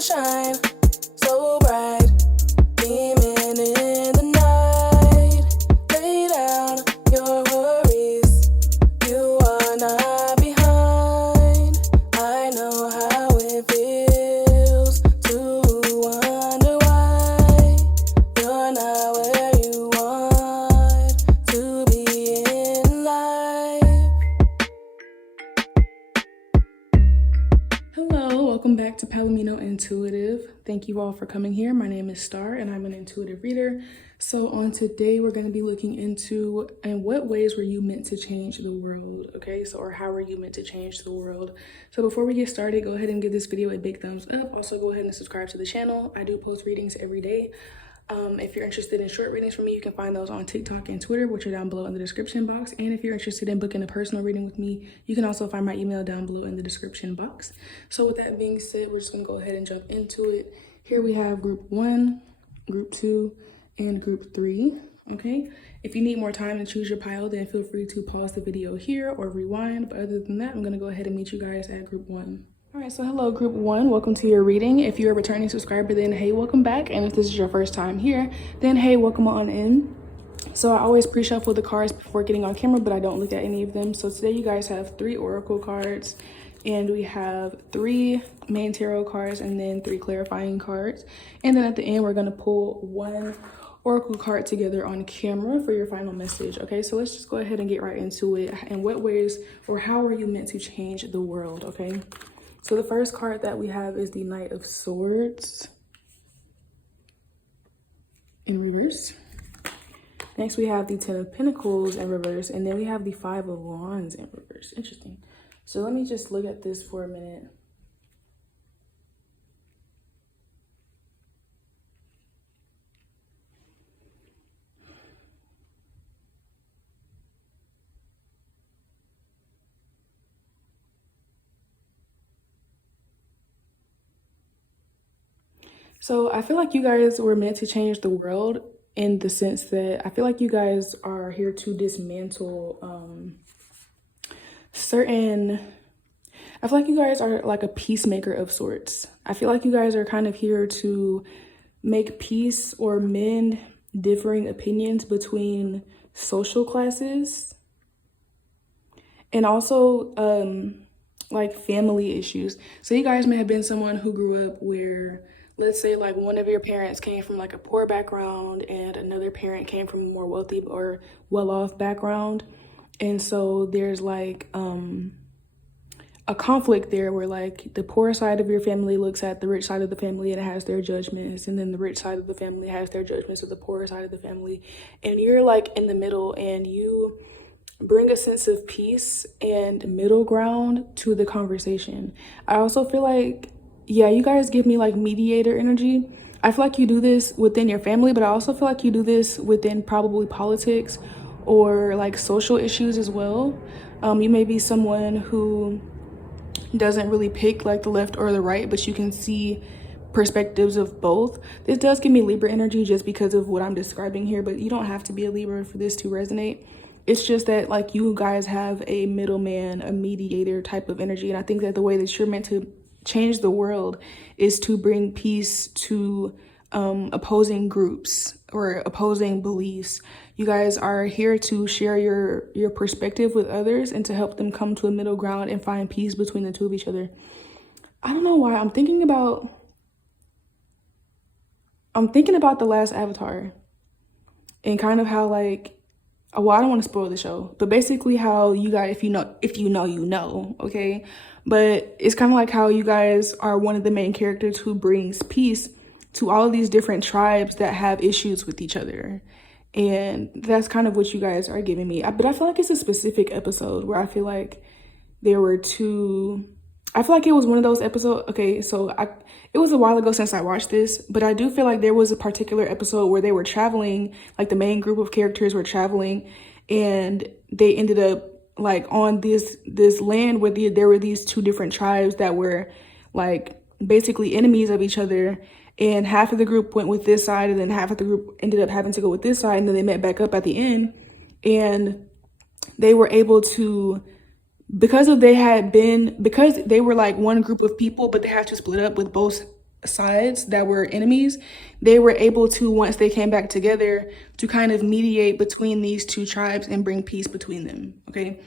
shine so bright, beaming in the night. Lay down your worries, you are not behind. I know how it feels to wonder why you're not where you want to be in life. Hello, welcome back to PalominoIntuitive. Thank you all for coming here. My name is Star and I'm an intuitive reader. So on today, we're going to be looking into in what ways were you meant to change the world, okay? Or how are you meant to change the world? So before we get started, go ahead and give this video a big thumbs up. Also, go ahead and subscribe to the channel. I do post readings every day. If you're interested in short readings from me, you can find those on TikTok and Twitter, which are down below in the description box. And if you're interested in booking a personal reading with me, you can also find my email down below in the description box. So with that being said, we're just gonna go ahead and jump into it. Here we have group 1, group 2, and group 3, okay? If you need more time to choose your pile, then feel free to pause the video here or rewind. But other than that, I'm gonna go ahead and meet you guys at group 1. All right, so hello group 1, welcome to your reading. If you're a returning subscriber, then hey, welcome back. And if this is your first time here, then hey, welcome on in. So I always pre-shuffle the cards before getting on camera, but I don't look at any of them. So today you guys have 3 oracle cards, and we have 3 main tarot cards and then 3 clarifying cards. And then at the end, we're gonna pull 1 oracle card together on camera for your final message. Okay, so let's just go ahead and get right into it. In what ways or how are you meant to change the world, okay? So the first card that we have is the Knight of Swords in reverse. Next, we have the 10 of Pentacles in reverse, and then we have the 5 of Wands in reverse. Interesting. So let me just look at this for a minute. So I feel like you guys were meant to change the world in the sense that I feel like you guys are here to dismantle I feel like you guys are like a peacemaker of sorts. I feel like you guys are kind of here to make peace or mend differing opinions between social classes and also like family issues. So you guys may have been someone who grew up where, let's say like one of your parents came from like a poor background and another parent came from a more wealthy or well-off background. And so there's like a conflict there where like the poor side of your family looks at the rich side of the family and it has their judgments, and then the rich side of the family has their judgments of the poor side of the family, and you're like in the middle and you bring a sense of peace and middle ground to the conversation. I also feel like, yeah, you guys give me like mediator energy. I feel like you do this within your family, but I also feel like you do this within probably politics or like social issues as well. You may be someone who doesn't really pick like the left or the right, but you can see perspectives of both. This does give me Libra energy just because of what I'm describing here, but you don't have to be a Libra for this to resonate. It's just that like you guys have a middleman, a mediator type of energy. And I think that the way that you're meant to change the world is to bring peace to opposing groups or opposing beliefs. You guys are here to share your perspective with others and to help them come to a middle ground and find peace between the two of each other. I don't know why I'm thinking about the last Avatar and kind of how like, well, I don't want to spoil the show, but basically how you guys, if you know, you know, okay? But it's kind of like how you guys are one of the main characters who brings peace to all of these different tribes that have issues with each other. And that's kind of what you guys are giving me. But I feel like it's a specific episode where I feel like there were 2, I feel like it was one of those episodes. Okay, so it was a while ago since I watched this, but I do feel like there was a particular episode where they were traveling, like the main group of characters were traveling, and they ended up like on this land where there were these 2 different tribes that were like basically enemies of each other. And half of the group went with this side, and then half of the group ended up having to go with this side, and then they met back up at the end, and they were able to, because they were like one group of people, but they had to split up with both sides that were enemies, they were able to, once they came back together, to kind of mediate between these two tribes and bring peace between them. Okay.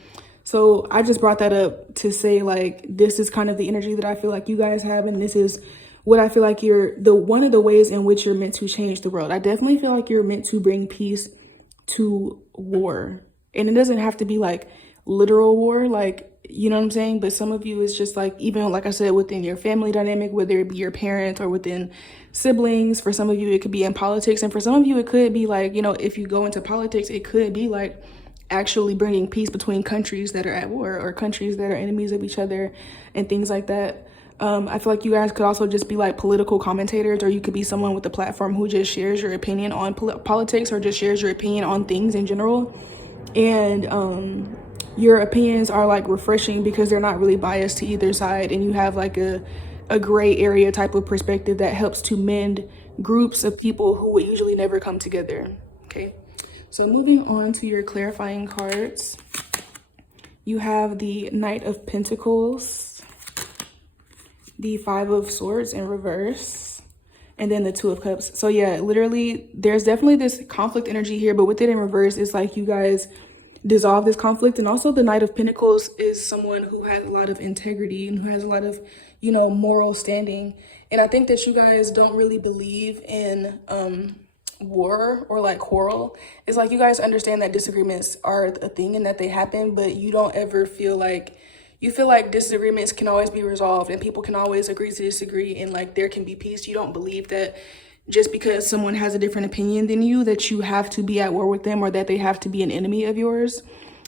So I just brought that up to say, like, this is kind of the energy that I feel like you guys have, and this is what I feel like one of the ways in which you're meant to change the world. I definitely feel like you're meant to bring peace to war. And it doesn't have to be like literal war, like, you know what I'm saying? But some of you is just like, even like I said, within your family dynamic, whether it be your parents or within siblings. For some of you, it could be in politics. And for some of you, it could be like, if you go into politics, it could be like actually bringing peace between countries that are at war or countries that are enemies of each other and things like that. I feel like you guys could also just be like political commentators, or you could be someone with a platform who just shares your opinion on politics or just shares your opinion on things in general. And your opinions are like refreshing because they're not really biased to either side, and you have like a gray area type of perspective that helps to mend groups of people who would usually never come together. Okay, so moving on to your clarifying cards, you have the Knight of Pentacles, the Five of Swords in reverse, and then the Two of Cups. So yeah, literally there's definitely this conflict energy here, but with it in reverse, it's like you guys dissolve this conflict. And also the Knight of Pentacles is someone who has a lot of integrity and who has a lot of, moral standing. And I think that you guys don't really believe in war or like quarrel. It's like you guys understand that disagreements are a thing and that they happen, but you don't ever feel like, you feel like disagreements can always be resolved and people can always agree to disagree and like there can be peace. You don't believe that just because someone has a different opinion than you, that you have to be at war with them or that they have to be an enemy of yours.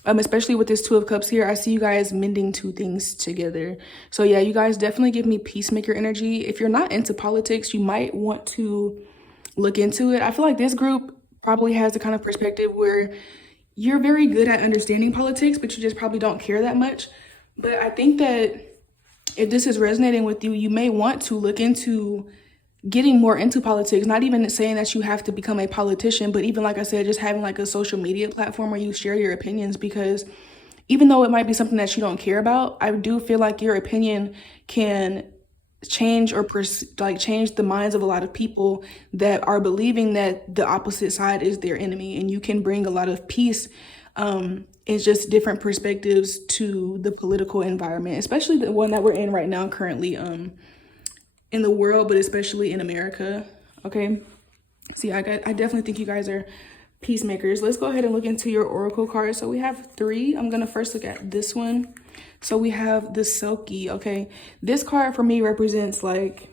Especially with this Two of Cups here, I see you guys mending two things together. So yeah, you guys definitely give me peacemaker energy. If you're not into politics, you might want to look into it. I feel like this group probably has the kind of perspective where you're very good at understanding politics, but you just probably don't care that much. But I think that if this is resonating with you, you may want to look into getting more into politics, not even saying that you have to become a politician, but even like I said, just having like a social media platform where you share your opinions, because even though it might be something that you don't care about, I do feel like your opinion can change or change the minds of a lot of people that are believing that the opposite side is their enemy, and you can bring a lot of peace. It's just different perspectives to the political environment, especially the one that we're in right now currently, in the world, but especially in America. Okay, see, I definitely think you guys are peacemakers. Let's go ahead and look into your oracle cards. So we have three. I'm gonna first look at this one. So we have the Selkie. Okay, this card for me represents like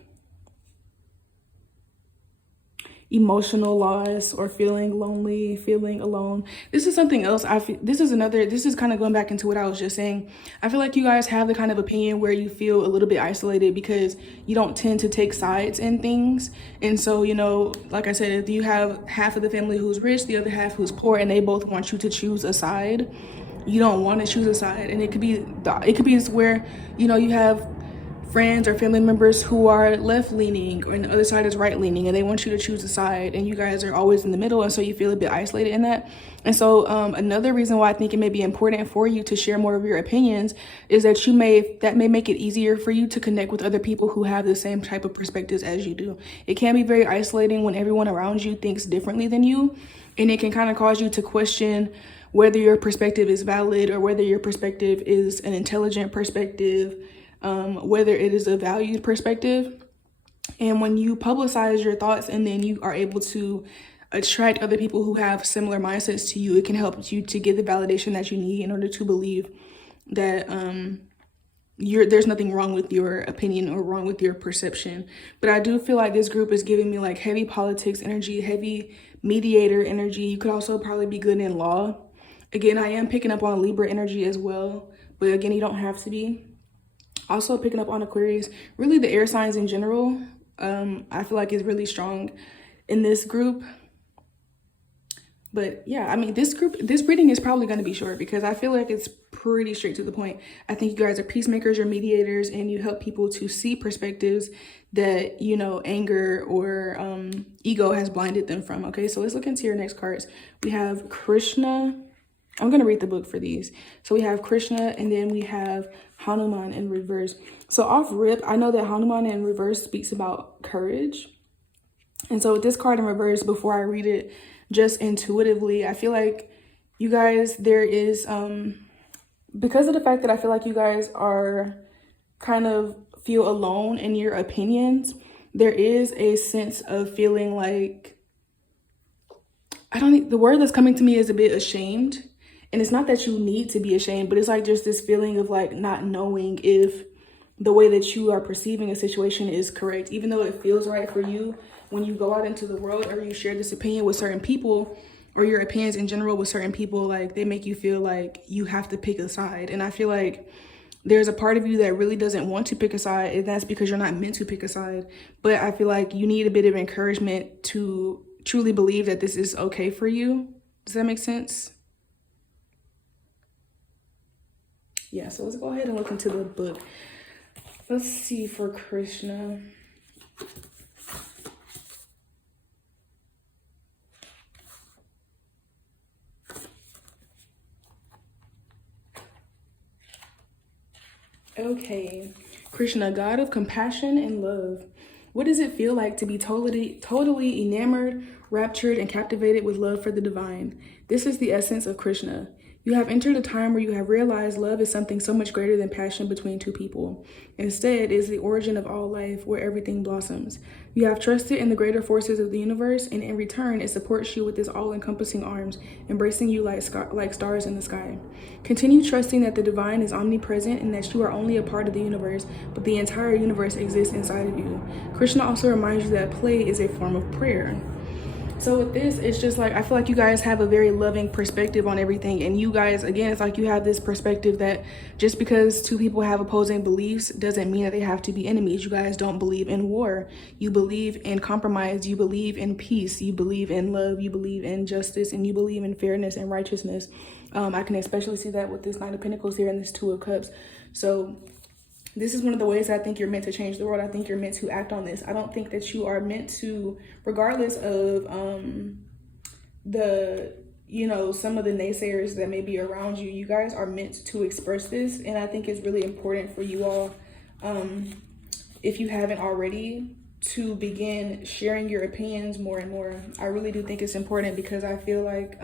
emotional loss or feeling lonely, feeling alone. This is something else. This is kind of going back into what I was just saying. I feel like you guys have the kind of opinion where you feel a little bit isolated because you don't tend to take sides in things. And so, like I said, if you have half of the family who's rich, the other half who's poor, and they both want you to choose a side, you don't want to choose a side. And it could be where, you have friends or family members who are left-leaning and the other side is right-leaning, and they want you to choose a side, and you guys are always in the middle, and so you feel a bit isolated in that. And so another reason why I think it may be important for you to share more of your opinions is that that may make it easier for you to connect with other people who have the same type of perspectives as you do. It can be very isolating when everyone around you thinks differently than you, and it can kind of cause you to question whether your perspective is valid or whether your perspective is an intelligent perspective, whether it is a valued perspective. And when you publicize your thoughts and then you are able to attract other people who have similar mindsets to you, it can help you to get the validation that you need in order to believe that there's nothing wrong with your opinion or wrong with your perception. But I do feel like this group is giving me like heavy politics energy, heavy mediator energy. You could also probably be good in law. Again, I am picking up on Libra energy as well, but again, you don't have to be. Also picking up on Aquarius, really the air signs in general, I feel like is really strong in this group. But yeah, I mean, this reading is probably going to be short because I feel like it's pretty straight to the point. I think you guys are peacemakers, you're mediators, and you help people to see perspectives that, anger or ego has blinded them from. Okay, so let's look into your next cards. We have Krishna. I'm going to read the book for these. So we have Krishna, and then we have Hanuman in reverse. So off rip, I know that Hanuman in reverse speaks about courage. And so with this card in reverse, before I read it, just intuitively, I feel like you guys, there is, because of the fact that I feel like you guys are kind of feel alone in your opinions, there is a sense of feeling like, the word that's coming to me is a bit ashamed. And it's not that you need to be ashamed, but it's like just this feeling of like not knowing if the way that you are perceiving a situation is correct, even though it feels right for you. When you go out into the world or you share this opinion with certain people, or your opinions in general with certain people, like they make you feel like you have to pick a side. And I feel like there's a part of you that really doesn't want to pick a side, and that's because you're not meant to pick a side. But I feel like you need a bit of encouragement to truly believe that this is okay for you. Does that make sense? Yeah, so let's go ahead and look into the book. Let's see for Krishna. Okay, Krishna, God of compassion and love. What does it feel like to be totally enamored, raptured, and captivated with love for the divine? This is the essence of Krishna. You have entered a time where you have realized love is something so much greater than passion between two people. Instead, it is the origin of all life, where everything blossoms. You have trusted in the greater forces of the universe, and in return, it supports you with its all-encompassing arms, embracing you like stars in the sky. Continue trusting that the divine is omnipresent and that you are only a part of the universe, but the entire universe exists inside of you. Krishna also reminds you that play is a form of prayer. So with this, it's just like, I feel like you guys have a very loving perspective on everything. And you guys, again, it's like you have this perspective that just because two people have opposing beliefs doesn't mean that they have to be enemies. You guys don't believe in war. You believe in compromise. You believe in peace. You believe in love. You believe in justice. And you believe in fairness and righteousness. I can especially see that with this Knight of Pentacles here and this Two of Cups. So this is one of the ways I think you're meant to change the world. I think you're meant to act on this. I don't think that you are meant to, regardless of some of the naysayers that may be around you, you guys are meant to express this. And I think it's really important for you all, if you haven't already, to begin sharing your opinions more and more. I really do think it's important because I feel like,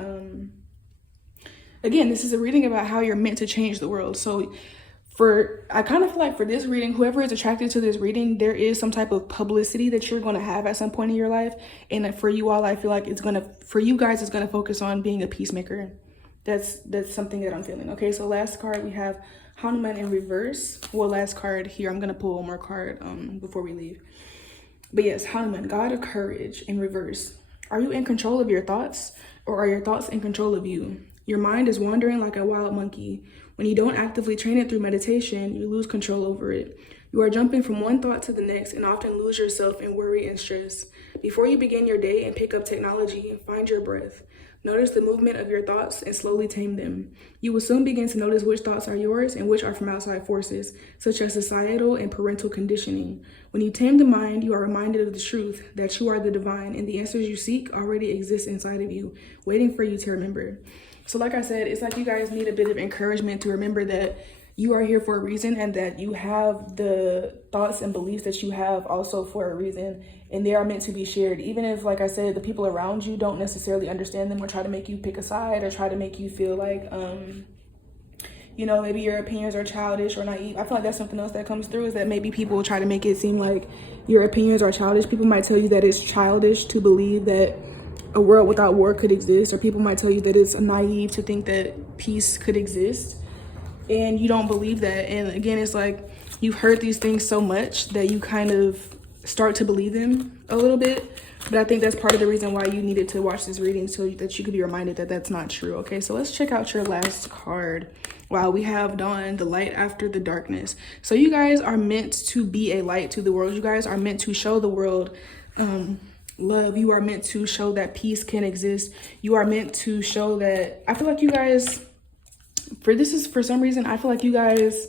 again, this is a reading about how you're meant to change the world. So I kind of feel like for this reading, whoever is attracted to this reading, there is some type of publicity that you're going to have at some point in your life. And for you all, I feel like for you guys, it's going to focus on being a peacemaker. That's something that I'm feeling. Okay, so last card, we have Hanuman in reverse. Well, last card here, I'm going to pull one more card before we leave. But yes, Hanuman, God of courage in reverse. Are you in control of your thoughts, or are your thoughts in control of you? Your mind is wandering like a wild monkey. When you don't actively train it through meditation, you lose control over it. You are jumping from one thought to the next and often lose yourself in worry and stress. Before you begin your day and pick up technology, find your breath. Notice the movement of your thoughts and slowly tame them. You will soon begin to notice which thoughts are yours and which are from outside forces, such as societal and parental conditioning. When you tame the mind, you are reminded of the truth that you are the divine, and the answers you seek already exist inside of you, waiting for you to remember. So like I said, it's like you guys need a bit of encouragement to remember that you are here for a reason, and that you have the thoughts and beliefs that you have also for a reason, and they are meant to be shared. Even if, like I said, the people around you don't necessarily understand them or try to make you pick a side or try to make you feel like, maybe your opinions are childish or naive. I feel like that's something else that comes through, is that maybe people try to make it seem like your opinions are childish. People might tell you that it's childish to believe that a world without war could exist, or people might tell you that it's naive to think that peace could exist, and you don't believe that. And again, it's like you've heard these things so much that you kind of start to believe them a little bit. But I think that's part of the reason why you needed to watch this reading, so that you could be reminded that that's not true. Okay, so let's check out your last card. Wow, we have Dawn, the light after the darkness. So you guys are meant to be a light to the world. You guys are meant to show the world love. You are meant to show that peace can exist. You are meant to show that, I feel like you guys, for some reason, I feel like you guys,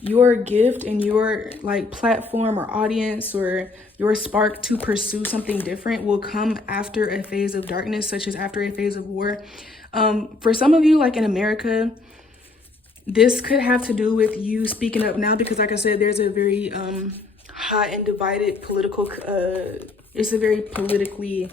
your gift and your platform or audience or your spark to pursue something different will come after a phase of darkness, such as after a phase of war. For some of you, like in America, this could have to do with you speaking up now, because like I said, there's a very hot and divided political, it's a very politically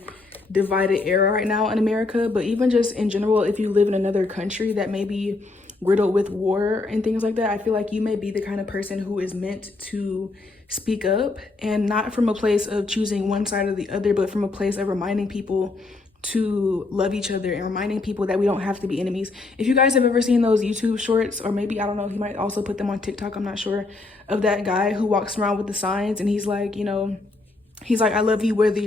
divided era right now in America. But even just in general, if you live in another country that may be riddled with war and things like that, I feel like you may be the kind of person who is meant to speak up, and not from a place of choosing one side or the other, but from a place of reminding people to love each other and reminding people that we don't have to be enemies. If you guys have ever seen those YouTube shorts, or maybe, I don't know, he might also put them on TikTok, I'm not sure, of that guy who walks around with the signs and he's like, you know, he's like, I love you whether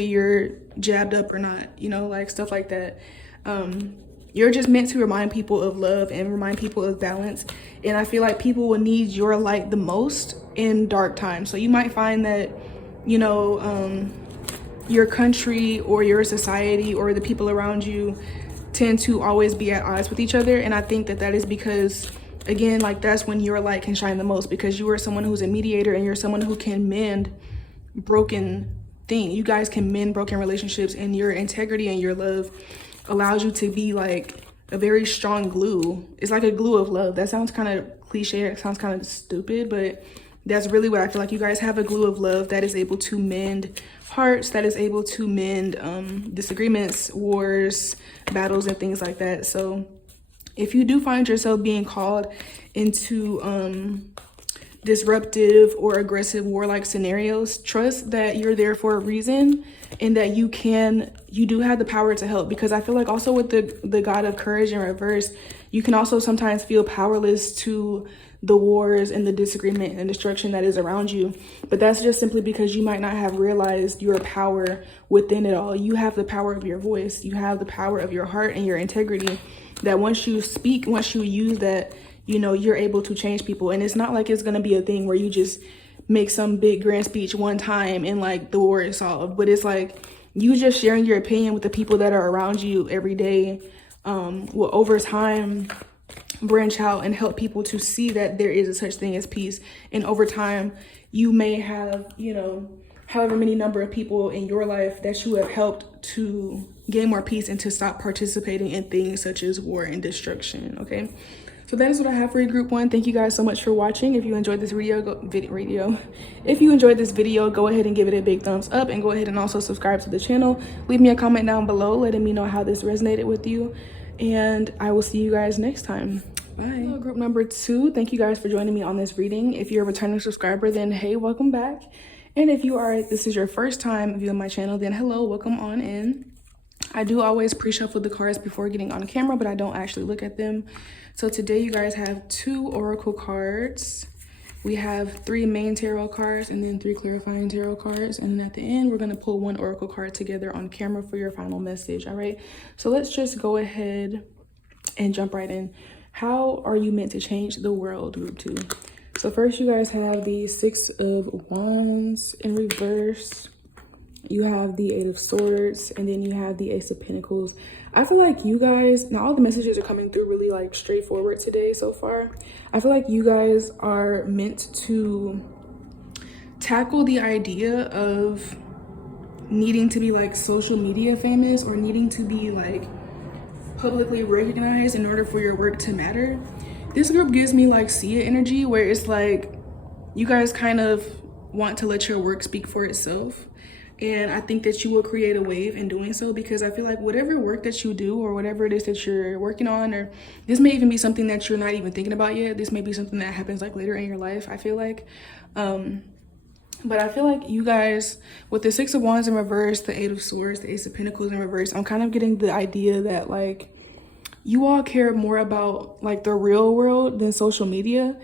you're jabbed up or not, you know, like stuff like that. You're just meant to remind people of love and remind people of balance. And I feel like people will need your light the most in dark times. So you might find that, you know, your country or your society or the people around you tend to always be at odds with each other. And I think that that is because, again, like that's when your light can shine the most, because you are someone who's a mediator and you're someone who can mend broken things. You guys can mend broken relationships, and your integrity and your love allows you to be like a very strong glue. It's like a glue of love. That sounds kind of cliche, it sounds kind of stupid, but that's really what I feel like. You guys have a glue of love that is able to mend hearts, that is able to mend disagreements, wars, battles, and things like that. So if you do find yourself being called into disruptive or aggressive warlike scenarios, trust that you're there for a reason, and that you do have the power to help. Because I feel like also with the God of courage in reverse, you can also sometimes feel powerless to the wars and the disagreement and destruction that is around you. But that's just simply because you might not have realized your power within it all. You have the power of your voice, you have the power of your heart and your integrity, that once you speak, once you use that, you know, you're able to change people. And it's not like it's going to be a thing where you just make some big grand speech one time and like the war is solved. But it's like you just sharing your opinion with the people that are around you every day will over time branch out and help people to see that there is a such thing as peace. And over time, you may have, you know, however many number of people in your life that you have helped to gain more peace and to stop participating in things such as war and destruction. Okay, so that is what I have for you, group one. Thank you guys so much for watching. If you enjoyed this if you enjoyed this video, go ahead and give it a big thumbs up, and go ahead and also subscribe to the channel. Leave me a comment down below letting me know how this resonated with you, and I will see you guys next time. Bye. Hello, group number 2. Thank you guys for joining me on this reading. If you're a returning subscriber, then hey, welcome back. And if this is your first time viewing my channel, then hello, welcome on in. I do always pre-shuffle the cards before getting on camera, but I don't actually look at them. So today you guys have 2 oracle cards. We have 3 main tarot cards and then 3 clarifying tarot cards. And then at the end, we're going to pull 1 oracle card together on camera for your final message. All right, so let's just go ahead and jump right in. How are you meant to change the world, group 2? So first, you guys have the 6 of Wands in reverse. You have the 8 of Swords, and then you have the Ace of Pentacles. I feel like you guys, now all the messages are coming through really like straightforward today so far. I feel like you guys are meant to tackle the idea of needing to be like social media famous, or needing to be like publicly recognized in order for your work to matter. This group gives me like Sia energy, where it's like you guys kind of want to let your work speak for itself. And I think that you will create a wave in doing so, because I feel like whatever work that you do, or whatever it is that you're working on, or this may even be something that you're not even thinking about yet. This may be something that happens like later in your life, I feel like. But I feel like you guys, with the 6 of Wands in reverse, the 8 of Swords, the Ace of Pentacles in reverse, I'm kind of getting the idea that like you all care more about like the real world than social media.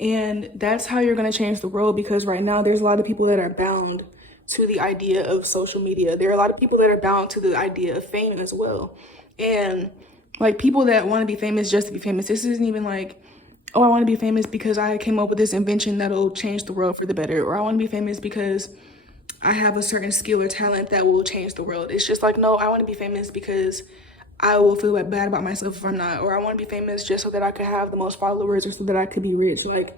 And that's how you're going to change the world, because right now there's a lot of people that are bound to the idea of social media. There are a lot of people that are bound to the idea of fame as well. And like people that want to be famous just to be famous. This isn't even like, oh, I want to be famous because I came up with this invention that'll change the world for the better. Or I want to be famous because I have a certain skill or talent that will change the world. It's just like, no, I want to be famous because I will feel bad about myself if I'm not. Or I want to be famous just so that I could have the most followers, or so that I could be rich. Like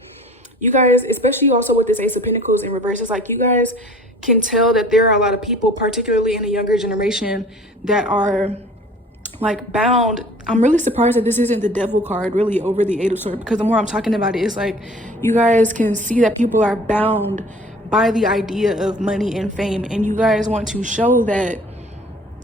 you guys, especially also with this Ace of Pentacles in reverse, it's like you guys can tell that there are a lot of people, particularly in the younger generation, that are like bound. I'm really surprised that this isn't the devil card really over the Eight of Swords, because the more I'm talking about it, it's like you guys can see that people are bound by the idea of money and fame, and you guys want to show that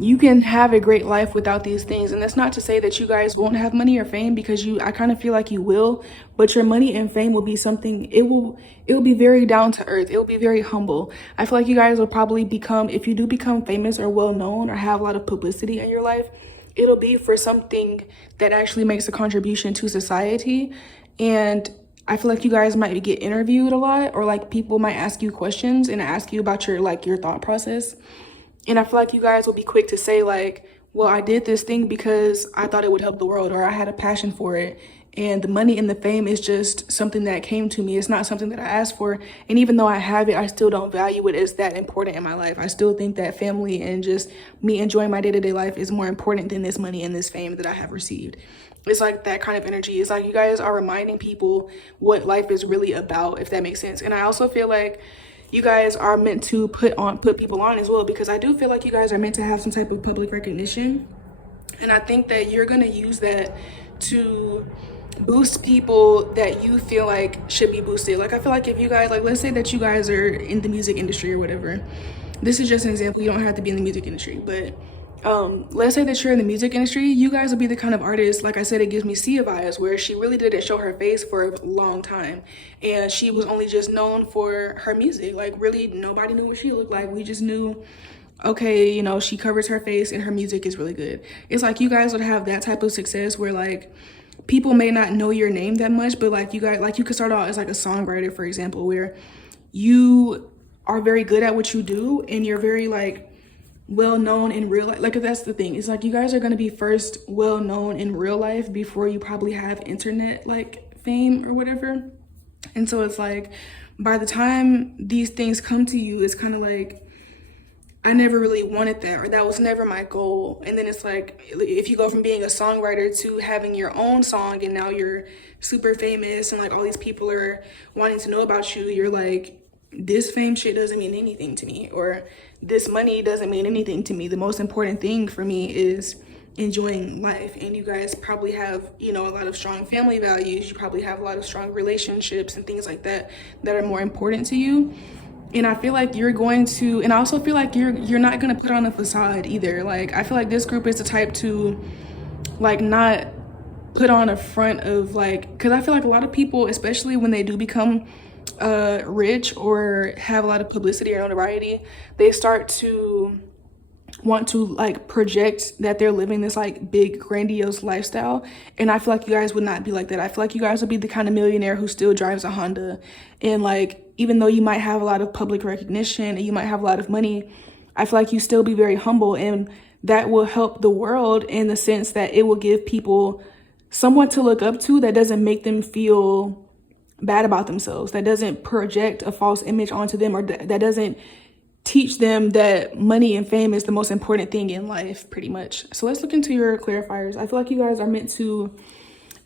you can have a great life without these things. And that's not to say that you guys won't have money or fame, because I kind of feel like you will, but your money and fame will be something, it will be very down to earth. It will be very humble. I feel like you guys will probably become, if you do become famous or well known or have a lot of publicity in your life, it'll be for something that actually makes a contribution to society. And I feel like you guys might get interviewed a lot, or like people might ask you questions and ask you about your thought process. And I feel like you guys will be quick to say like, well, I did this thing because I thought it would help the world, or I had a passion for it. And the money and the fame is just something that came to me. It's not something that I asked for. And even though I have it, I still don't value it as that important in my life. I still think that family and just me enjoying my day-to-day life is more important than this money and this fame that I have received. It's like that kind of energy. It's like you guys are reminding people what life is really about, if that makes sense. And I also feel like you guys are meant to put people on as well, because I do feel like you guys are meant to have some type of public recognition. And I think that you're going to use that to boost people that you feel like should be boosted. Like I feel like if you guys, like let's say that you guys are in the music industry or whatever. This is just an example. You don't have to be in the music industry, but let's say that you're in the music industry, you guys will be the kind of artist, like I said, it gives me Sia vibes, where she really didn't show her face for a long time, and she was only just known for her music. Like really nobody knew what she looked like. We just knew, okay, you know, she covers her face and her music is really good. It's like you guys would have that type of success where like people may not know your name that much, but like you guys, like you could start out as like a songwriter, for example, where you are very good at what you do and you're very like well known in real life. Like that's the thing, it's like you guys are going to be first well known in real life before you probably have internet like fame or whatever. And so it's like by the time these things come to you, it's kind of like, I never really wanted that, or that was never my goal. And then it's like if you go from being a songwriter to having your own song and now you're super famous and like all these people are wanting to know about you, you're like, this fame shit doesn't mean anything to me, or this money doesn't mean anything to me. The most important thing for me is enjoying life. And you guys probably have, you know, a lot of strong family values. You probably have a lot of strong relationships and things like that that are more important to you. And I feel like you're going to, and I also feel like you're not going to put on a facade either. Like I feel like this group is the type to like not put on a front of like, because I feel like a lot of people, especially when they do become rich or have a lot of publicity or notoriety, they start to want to like project that they're living this like big grandiose lifestyle. And I feel like you guys would not be like that. I feel like you guys would be the kind of millionaire who still drives a Honda, and like even though you might have a lot of public recognition and you might have a lot of money, I feel like you still be very humble, and that will help the world in the sense that it will give people someone to look up to that doesn't make them feel bad about themselves, that doesn't project a false image onto them, or that doesn't teach them that money and fame is the most important thing in life, pretty much. So let's look into your clarifiers. I feel like you guys are meant to,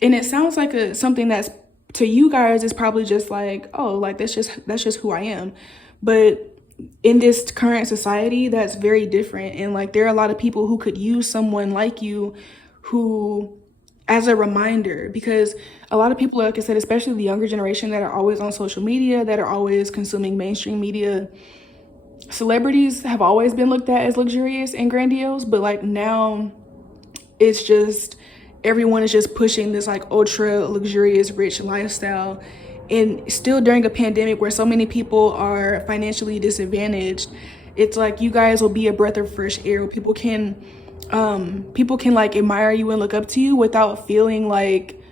and it sounds like something that's to you guys is probably just like, oh, like that's just who I am. But in this current society, that's very different. And like there are a lot of people who could use someone like you who as a reminder, because a lot of people, like I said, especially the younger generation that are always on social media, that are always consuming mainstream media, celebrities have always been looked at as luxurious and grandiose, but like now it's just everyone is just pushing this like ultra luxurious rich lifestyle. And still during a pandemic where so many people are financially disadvantaged, it's like you guys will be a breath of fresh air. People can like admire you and look up to you without feeling like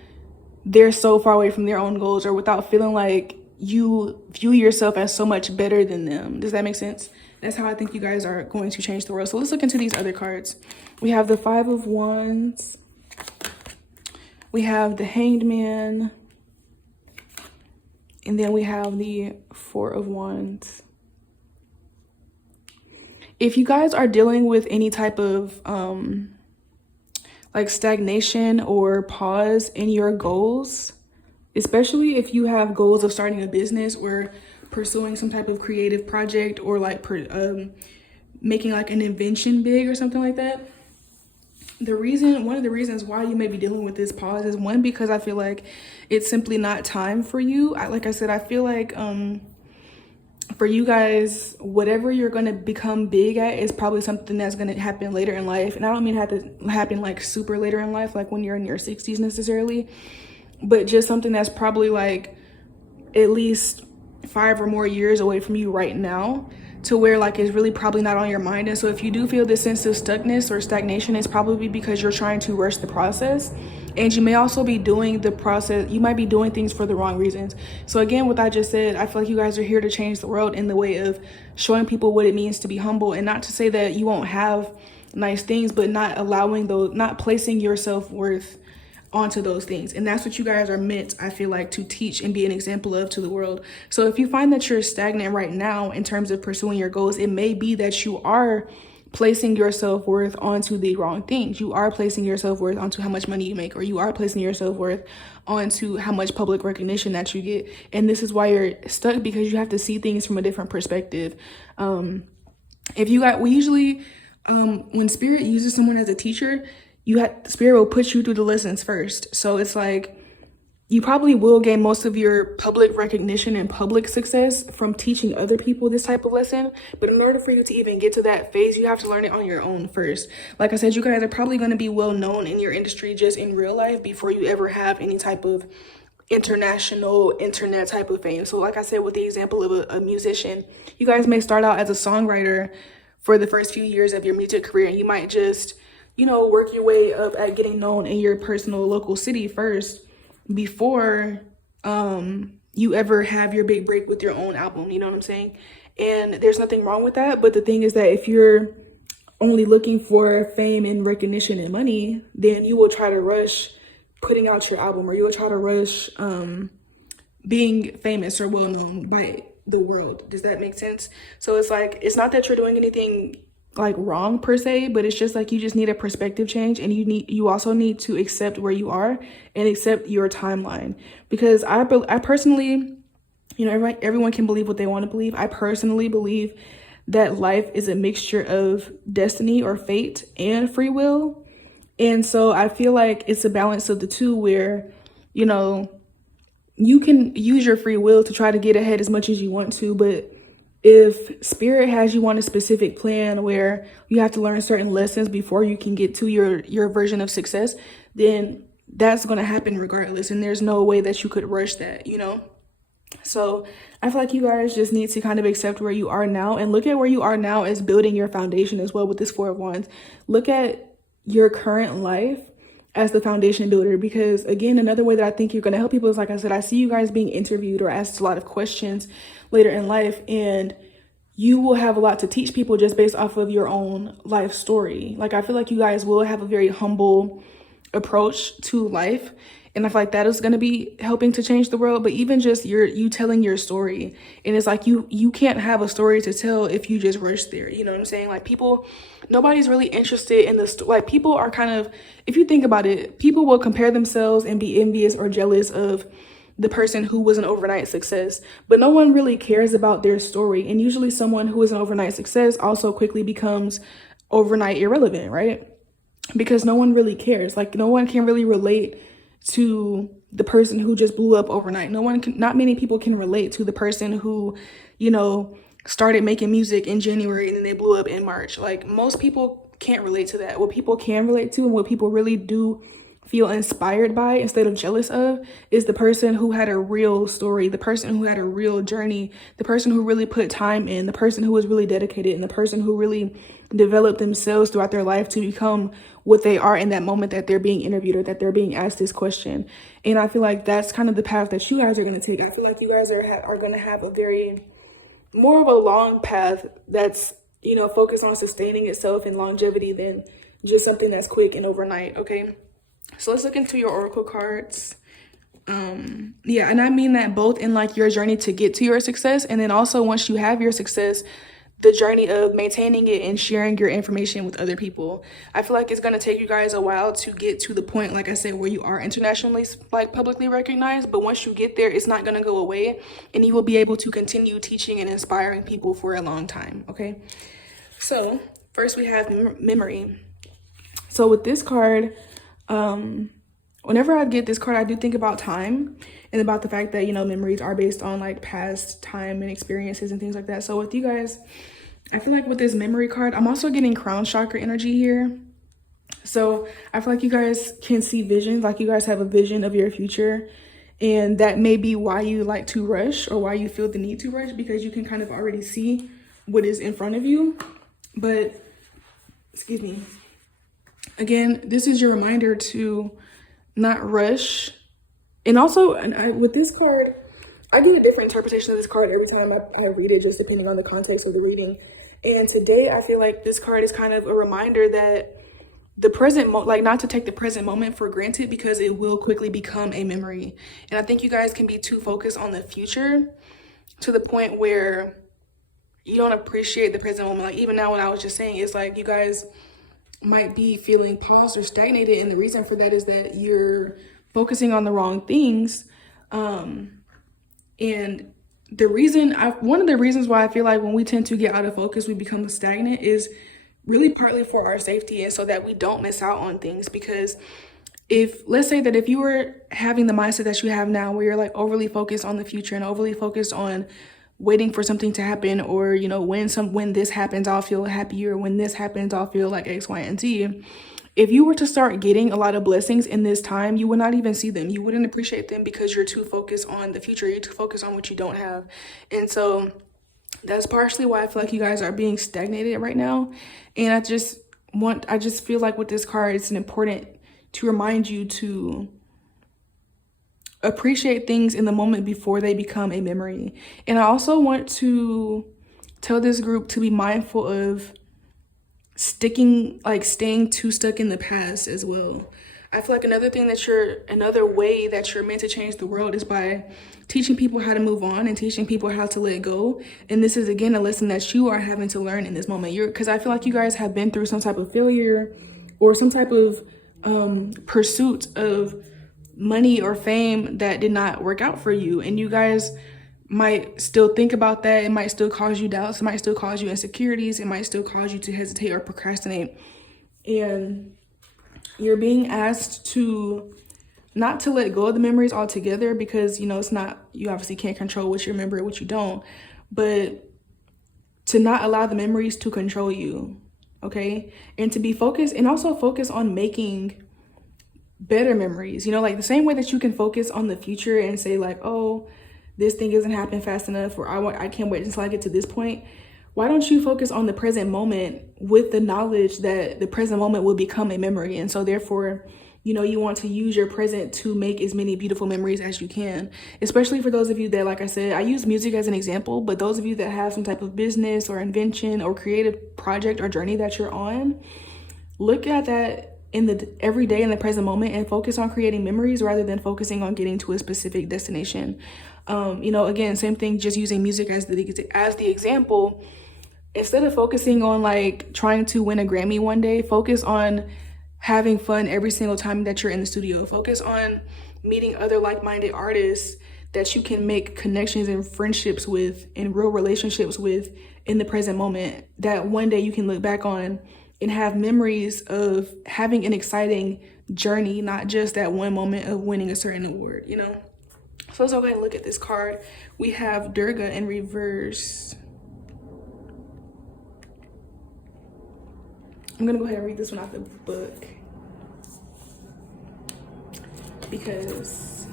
they're so far away from their own goals, or without feeling like you view yourself as so much better than them. Does that make sense? That's how I think you guys are going to change the world. So let's look into these other cards. We have the 5 of Wands. We have the Hanged Man. And then we have the 4 of Wands. If you guys are dealing with any type of like stagnation or pause in your goals, especially if you have goals of starting a business or pursuing some type of creative project, or like making like an invention big or something like that, one of the reasons why you may be dealing with this pause is, one, because I feel like it's simply not time for you. Like I said, I feel like for you guys, whatever you're going to become big at is probably something that's going to happen later in life. And I don't mean have to happen like super later in life, like when you're in your 60s necessarily, but just something that's probably like at least 5 or more years away from you right now, to where like it's really probably not on your mind. And so if you do feel this sense of stuckness or stagnation, it's probably because you're trying to rush the process. And you may also be doing the process, you might be doing things for the wrong reasons. So again, what I just said, I feel like you guys are here to change the world in the way of showing people what it means to be humble. And not to say that you won't have nice things, but not allowing those, not placing your self-worth onto those things. And that's what you guys are meant, I feel like, to teach and be an example of to the world. So if you find that you're stagnant right now in terms of pursuing your goals, it may be that you are placing your self-worth onto the wrong things. You are placing your self-worth onto how much money you make, or you are placing your self-worth onto how much public recognition that you get. And this is why you're stuck, because you have to see things from a different perspective. We usually, when Spirit uses someone as a teacher, Spirit will put you through the lessons first. So it's like, you probably will gain most of your public recognition and public success from teaching other people this type of lesson. But in order for you to even get to that phase, you have to learn it on your own first. Like I said, you guys are probably going to be well known in your industry just in real life before you ever have any type of international internet type of fame. So like I said, with the example of a musician, you guys may start out as a songwriter for the first few years of your music career, and you might just, work your way up at getting known in your personal local city first before you ever have your big break with your own album. You know what I'm saying? And there's nothing wrong with that. But the thing is that if you're only looking for fame and recognition and money, then you will try to rush putting out your album, or you will try to rush being famous or well known by the world. Does that make sense? So it's like, it's not that you're doing anything like wrong per se, but it's just like you just need a perspective change, and you also need to accept where you are and accept your timeline. Because I personally, everyone can believe what they want to believe. I personally believe that life is a mixture of destiny or fate and free will. And so I feel like it's a balance of the two, where you can use your free will to try to get ahead as much as you want to, but if Spirit has you on a specific plan where you have to learn certain lessons before you can get to your version of success, then that's going to happen regardless. And there's no way that you could rush that, So I feel like you guys just need to kind of accept where you are now, and look at where you are now as building your foundation as well with this Four of Wands. Look at your current life as the foundation builder, because again, another way that I think you're going to help people is, like I said, I see you guys being interviewed or asked a lot of questions later in life, and you will have a lot to teach people just based off of your own life story. Like, I feel like you guys will have a very humble approach to life, and I feel like that is going to be helping to change the world. But even just you telling your story, and it's like you can't have a story to tell if you just rush there. You know what I'm saying? Like, nobody's really interested in this. Like, people are kind of, if you think about it, people will compare themselves and be envious or jealous of the person who was an overnight success, but no one really cares about their story. And usually someone who is an overnight success also quickly becomes overnight irrelevant, right? Because no one really cares. Like, no one can really relate to the person who just blew up overnight. Not many people can relate to the person who, started making music in January and then they blew up in March. Like, most people can't relate to that. What people can relate to, and what people really do feel inspired by instead of jealous of, is the person who had a real story, the person who had a real journey, the person who really put time in, the person who was really dedicated, and the person who really developed themselves throughout their life to become what they are in that moment that they're being interviewed or that they're being asked this question. And I feel like that's kind of the path that you guys are going to take. I feel like you guys are going to have a very more of a long path that's, focused on sustaining itself and longevity than just something that's quick and overnight. Okay. So let's look into your oracle cards. And I mean that both in like your journey to get to your success, and then also once you have your success, the journey of maintaining it and sharing your information with other people. I feel like it's going to take you guys a while to get to the point, like I said, where you are internationally, like, publicly recognized. But once you get there, it's not going to go away, and you will be able to continue teaching and inspiring people for a long time. Okay. So first we have memory. So with this card, whenever I get this card, I do think about time and about the fact that, you know, memories are based on like past time and experiences and things like that. So with you guys, I feel like with this memory card, I'm also getting crown chakra energy here. So I feel like you guys can see visions, like you guys have a vision of your future. And that may be why you like to rush or why you feel the need to rush, because you can kind of already see what is in front of you. But, excuse me, again, this is your reminder to not rush. And also, with this card, I get a different interpretation of this card every time I read it, just depending on the context of the reading. And today, I feel like this card is kind of a reminder that the present, like not to take the present moment for granted, because it will quickly become a memory. And I think you guys can be too focused on the future to the point where you don't appreciate the present moment. Like even now, what I was just saying is like you guys might be feeling paused or stagnated, and the reason for that is that you're focusing on the wrong things. And one of the reasons why I feel like when we tend to get out of focus, we become stagnant is really partly for our safety and so that we don't miss out on things. Because let's say that if you were having the mindset that you have now, where you're like overly focused on the future and overly focused on waiting for something to happen, or, you know, when this happens, I'll feel happier. When this happens, I'll feel like X, Y, and Z. If you were to start getting a lot of blessings in this time, you would not even see them. You wouldn't appreciate them because you're too focused on the future. You're too focused on what you don't have. And so that's partially why I feel like you guys are being stagnated right now. And I just feel like with this card, it's important to remind you to appreciate things in the moment before they become a memory. And I also want to tell this group to be mindful of staying too stuck in the past as well. I feel like another way that you're meant to change the world is by teaching people how to move on and teaching people how to let go. And this is, again, a lesson that you are having to learn in this moment. Because I feel like you guys have been through some type of failure or some type of pursuit of money or fame that did not work out for you. And you guys might still think about that. It might still cause you doubts. It might still cause you insecurities. It might still cause you to hesitate or procrastinate. And you're being asked to not to let go of the memories altogether, because, you know, you obviously can't control what you remember and what you don't, but to not allow the memories to control you, okay? And to be focused, and also focus on making better memories. You know, like the same way that you can focus on the future and say like, oh, this thing isn't happening fast enough, or I can't wait until I get to this point. Why don't you focus on the present moment with the knowledge that the present moment will become a memory? And so therefore, you know, you want to use your present to make as many beautiful memories as you can, especially for those of you that, like I said, I use music as an example, but those of you that have some type of business or invention or creative project or journey that you're on, look at that in the every day in the present moment and focus on creating memories rather than focusing on getting to a specific destination. You know, again, same thing, just using music as the example. Instead of focusing on like trying to win a Grammy one day, focus on having fun every single time that you're in the studio. Focus on meeting other like-minded artists that you can make connections and friendships with and real relationships with in the present moment, that one day you can look back on and have memories of having an exciting journey, not just that one moment of winning a certain award, you know? So let's go ahead and look at this card. We have Durga in reverse. I'm gonna go ahead and read this one out the book because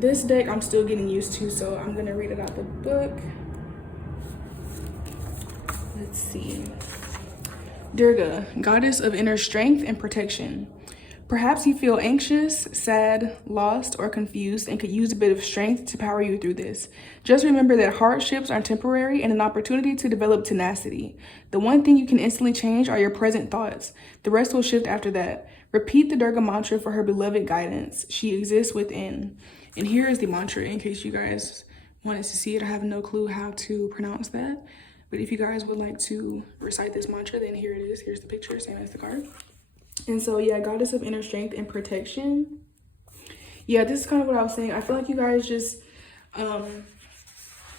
this deck I'm still getting used to, so I'm gonna read it out the book. Let's see. Durga, goddess of inner strength and protection. Perhaps you feel anxious, sad, lost, or confused and could use a bit of strength to power you through this. Just remember that hardships are temporary and an opportunity to develop tenacity. The one thing you can instantly change are your present thoughts. The rest will shift after that. Repeat the Durga mantra for her beloved guidance. She exists within. And here is the mantra in case you guys wanted to see it. I have no clue how to pronounce that. But if you guys would like to recite this mantra, then here it is. Here's the picture, same as the card. And so, yeah, goddess of inner strength and protection. Yeah, this is kind of what I was saying. I feel like you guys just,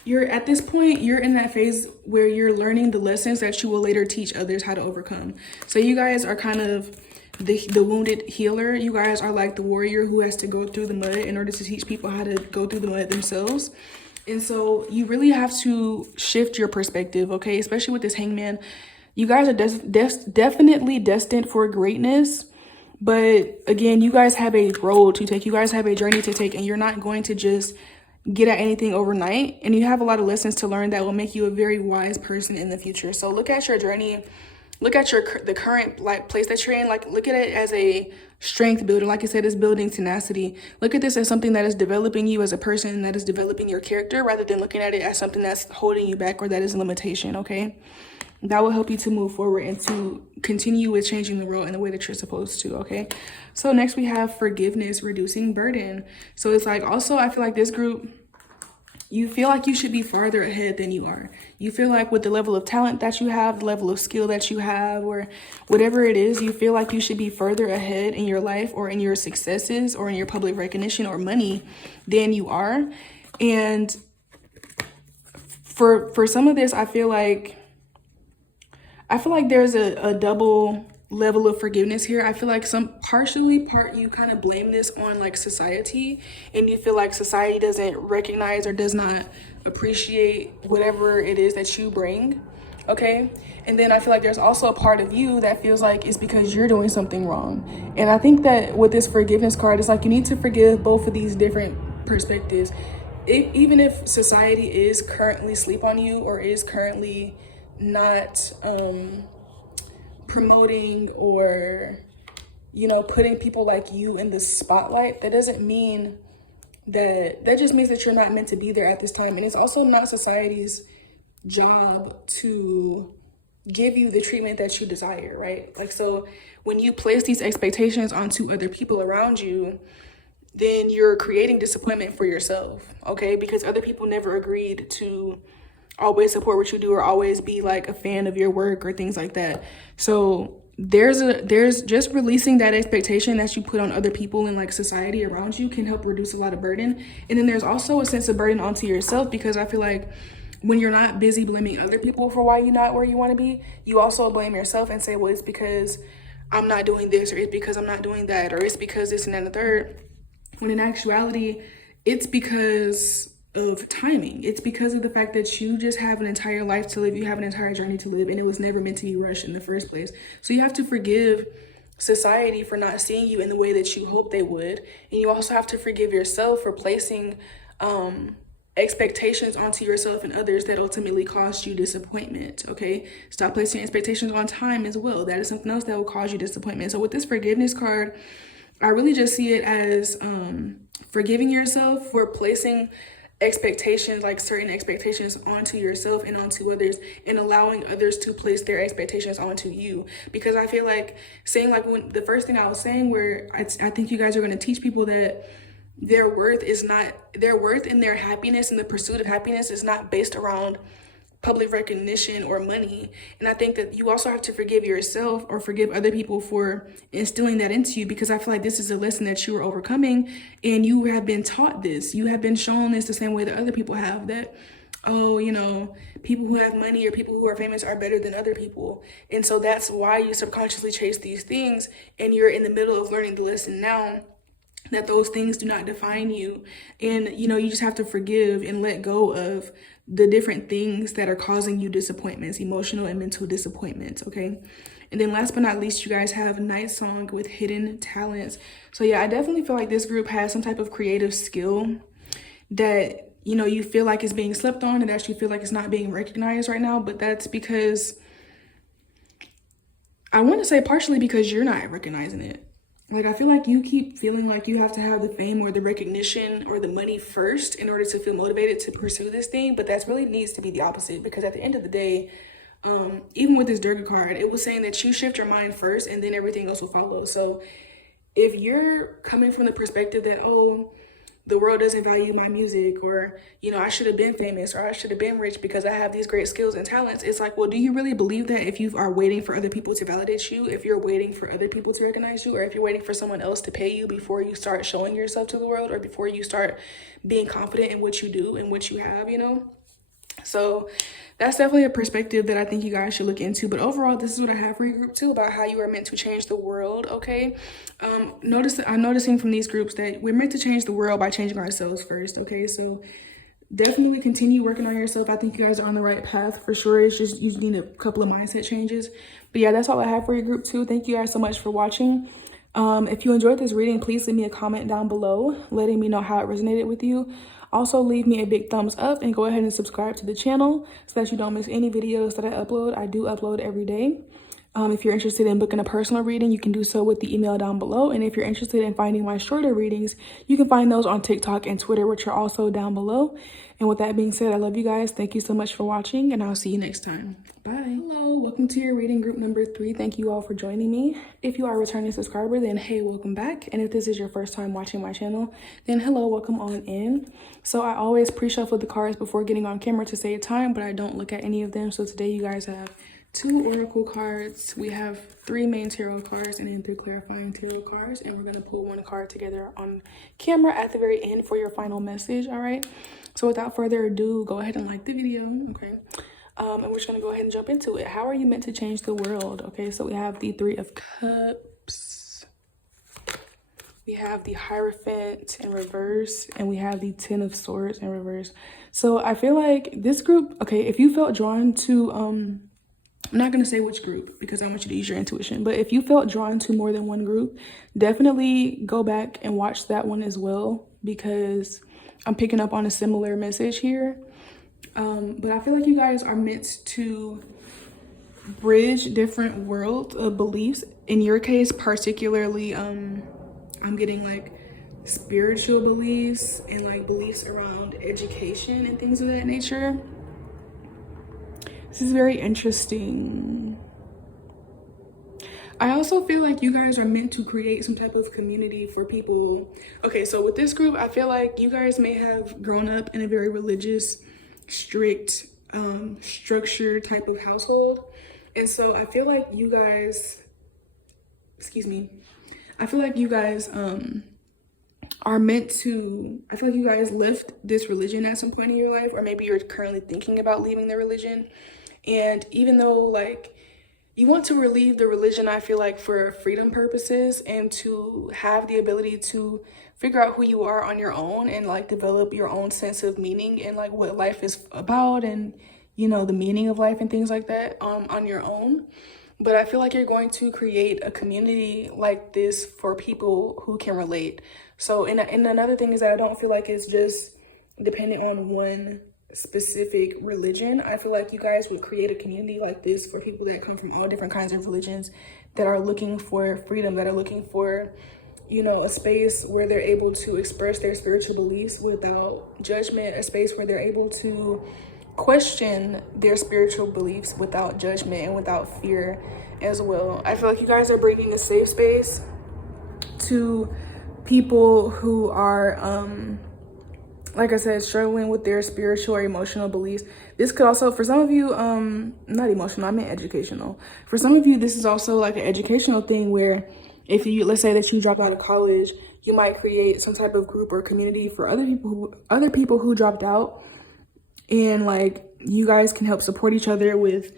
you're at this point, you're in that phase where you're learning the lessons that you will later teach others how to overcome. So you guys are kind of the wounded healer. You guys are like the warrior who has to go through the mud in order to teach people how to go through the mud themselves. And so you really have to shift your perspective, okay? Especially with this hangman. You guys are definitely destined for greatness. But again, you guys have a road to take. You guys have a journey to take, and you're not going to just get at anything overnight. And you have a lot of lessons to learn that will make you a very wise person in the future. So look at your journey, look at the current like place that you're in. Like, look at it as a strength builder. Like I said, it's building tenacity. Look at this as something that is developing you as a person, that is developing your character, rather than looking at it as something that's holding you back or that is a limitation. Okay, that will help you to move forward and to continue with changing the world in the way that you're supposed to. Okay, so next we have forgiveness, reducing burden. So it's like, also I feel like this group, you feel like you should be farther ahead than you are. You feel like with the level of talent that you have, the level of skill that you have, or whatever it is, you feel like you should be further ahead in your life or in your successes or in your public recognition or money than you are. And for some of this, I feel like there's a double level of forgiveness here. I feel like you kind of blame this on like society, and you feel like society doesn't recognize or does not appreciate whatever it is that you bring. Okay, and then I feel like there's also a part of you that feels like it's because you're doing something wrong. And I think that with this forgiveness card, it's like you need to forgive both of these different perspectives. Even if society is currently sleep on you or is currently not promoting or, you know, putting people like you in the spotlight, that doesn't mean that just means that you're not meant to be there at this time. And it's also not society's job to give you the treatment that you desire, right? Like, so when you place these expectations onto other people around you, then you're creating disappointment for yourself, okay? Because other people never agreed to always support what you do or always be like a fan of your work or things like that. So there's just releasing that expectation that you put on other people and like society around you can help reduce a lot of burden. And then there's also a sense of burden onto yourself, because I feel like when you're not busy blaming other people for why you're not where you want to be, you also blame yourself and say, well, it's because I'm not doing this, or it's because I'm not doing that, or it's because this and that and the third. When in actuality, it's because of timing. It's because of the fact that you just have an entire life to live. You have an entire journey to live, and it was never meant to be rushed in the first place. So you have to forgive society for not seeing you in the way that you hope they would. And you also have to forgive yourself for placing expectations onto yourself and others that ultimately caused you disappointment. Okay, stop placing expectations on time as well. That is something else that will cause you disappointment. So with this forgiveness card, I really just see it as forgiving yourself for placing expectations, like certain expectations, onto yourself and onto others, and allowing others to place their expectations onto you. Because I feel like saying, like, when the first thing I was saying, where I think you guys are going to teach people that their worth and their happiness and the pursuit of happiness is not based around public recognition or money. And I think that you also have to forgive yourself or forgive other people for instilling that into you, because I feel like this is a lesson that you are overcoming, and you have been taught this. You have been shown this the same way that other people have, that, oh, you know, people who have money or people who are famous are better than other people. And so that's why you subconsciously chase these things, and you're in the middle of learning the lesson now that those things do not define you. And, you know, you just have to forgive and let go of the different things that are causing you disappointments, emotional and mental disappointments, okay? And then last but not least, you guys have Night Song with hidden talents. So yeah, I definitely feel like this group has some type of creative skill that, you know, you feel like is being slept on and that you feel like it's not being recognized right now. But that's because, I want to say partially because you're not recognizing it. Like, I feel like you keep feeling like you have to have the fame or the recognition or the money first in order to feel motivated to pursue this thing. But that really needs to be the opposite, because at the end of the day, even with this Durga card, it was saying that you shift your mind first and then everything else will follow. So if you're coming from the perspective that, oh, the world doesn't value my music, or, you know, I should have been famous, or I should have been rich because I have these great skills and talents, it's like, well, do you really believe that if you are waiting for other people to validate you, if you're waiting for other people to recognize you, or if you're waiting for someone else to pay you before you start showing yourself to the world, or before you start being confident in what you do and what you have, you know? So that's definitely a perspective that I think you guys should look into. But overall, this is what I have for you, group 2, about how you are meant to change the world, okay? I'm noticing from these groups that we're meant to change the world by changing ourselves first, okay? So definitely continue working on yourself. I think you guys are on the right path for sure. It's just you need a couple of mindset changes. But yeah, that's all I have for you, group 2. Thank you guys so much for watching. If you enjoyed this reading, please leave me a comment down below letting me know how it resonated with you. Also, leave me a big thumbs up and go ahead and subscribe to the channel so that you don't miss any videos that I upload. I do upload every day. If you're interested in booking a personal reading, you can do so with the email down below. And if you're interested in finding my shorter readings, you can find those on TikTok and Twitter, which are also down below. And with that being said, I love you guys. Thank you so much for watching, and I'll see you next time. Bye. Hello, welcome to your reading group number 3. Thank you all for joining me. If you are a returning subscriber, then hey, welcome back. And if this is your first time watching my channel, then hello, welcome on in. So I always pre-shuffle the cards before getting on camera to save time, but I don't look at any of them. So today you guys have 2 oracle cards, we have 3 main tarot cards, and then 3 clarifying tarot cards, and we're going to pull 1 card together on camera at the very end for your final message. All right, so without further ado, go ahead and like the video. Okay, and we're just going to go ahead and jump into it. How are you meant to change the world? Okay, so we have the 3 of Cups, we have the Hierophant in reverse, and we have the 10 of Swords in reverse. So I feel like this group, okay, if you felt drawn to I'm not going to say which group because I want you to use your intuition, but if you felt drawn to more than one group, definitely go back and watch that one as well, because I'm picking up on a similar message here. But I feel like you guys are meant to bridge different worlds of beliefs. In your case, particularly, I'm getting like spiritual beliefs and like beliefs around education and things of that nature. This is very interesting. I also feel like you guys are meant to create some type of community for people. Okay, so with this group, I feel like you guys may have grown up in a very religious, strict, structured type of household. And so I feel like you guys, I feel like you guys are meant to, I feel like you guys left this religion at some point in your life, or maybe you're currently thinking about leaving the religion. And even though like you want to relieve the religion, I feel like for freedom purposes and to have the ability to figure out who you are on your own and like develop your own sense of meaning and like what life is about and, you know, the meaning of life and things like that on your own. But I feel like you're going to create a community like this for people who can relate. So, and another thing is that I don't feel like it's just dependent on one specific religion. I feel like you guys would create a community like this for people that come from all different kinds of religions that are looking for freedom, that are looking for, you know, a space where they're able to express their spiritual beliefs without judgment, a space where they're able to question their spiritual beliefs without judgment and without fear as well. I feel like you guys are bringing a safe space to people who are like I said, struggling with their spiritual or emotional beliefs. This could also, for some of you, not emotional, I meant educational. For some of you, this is also like an educational thing where if you, let's say that you dropped out of college, you might create some type of group or community for other people who dropped out. And like, you guys can help support each other with,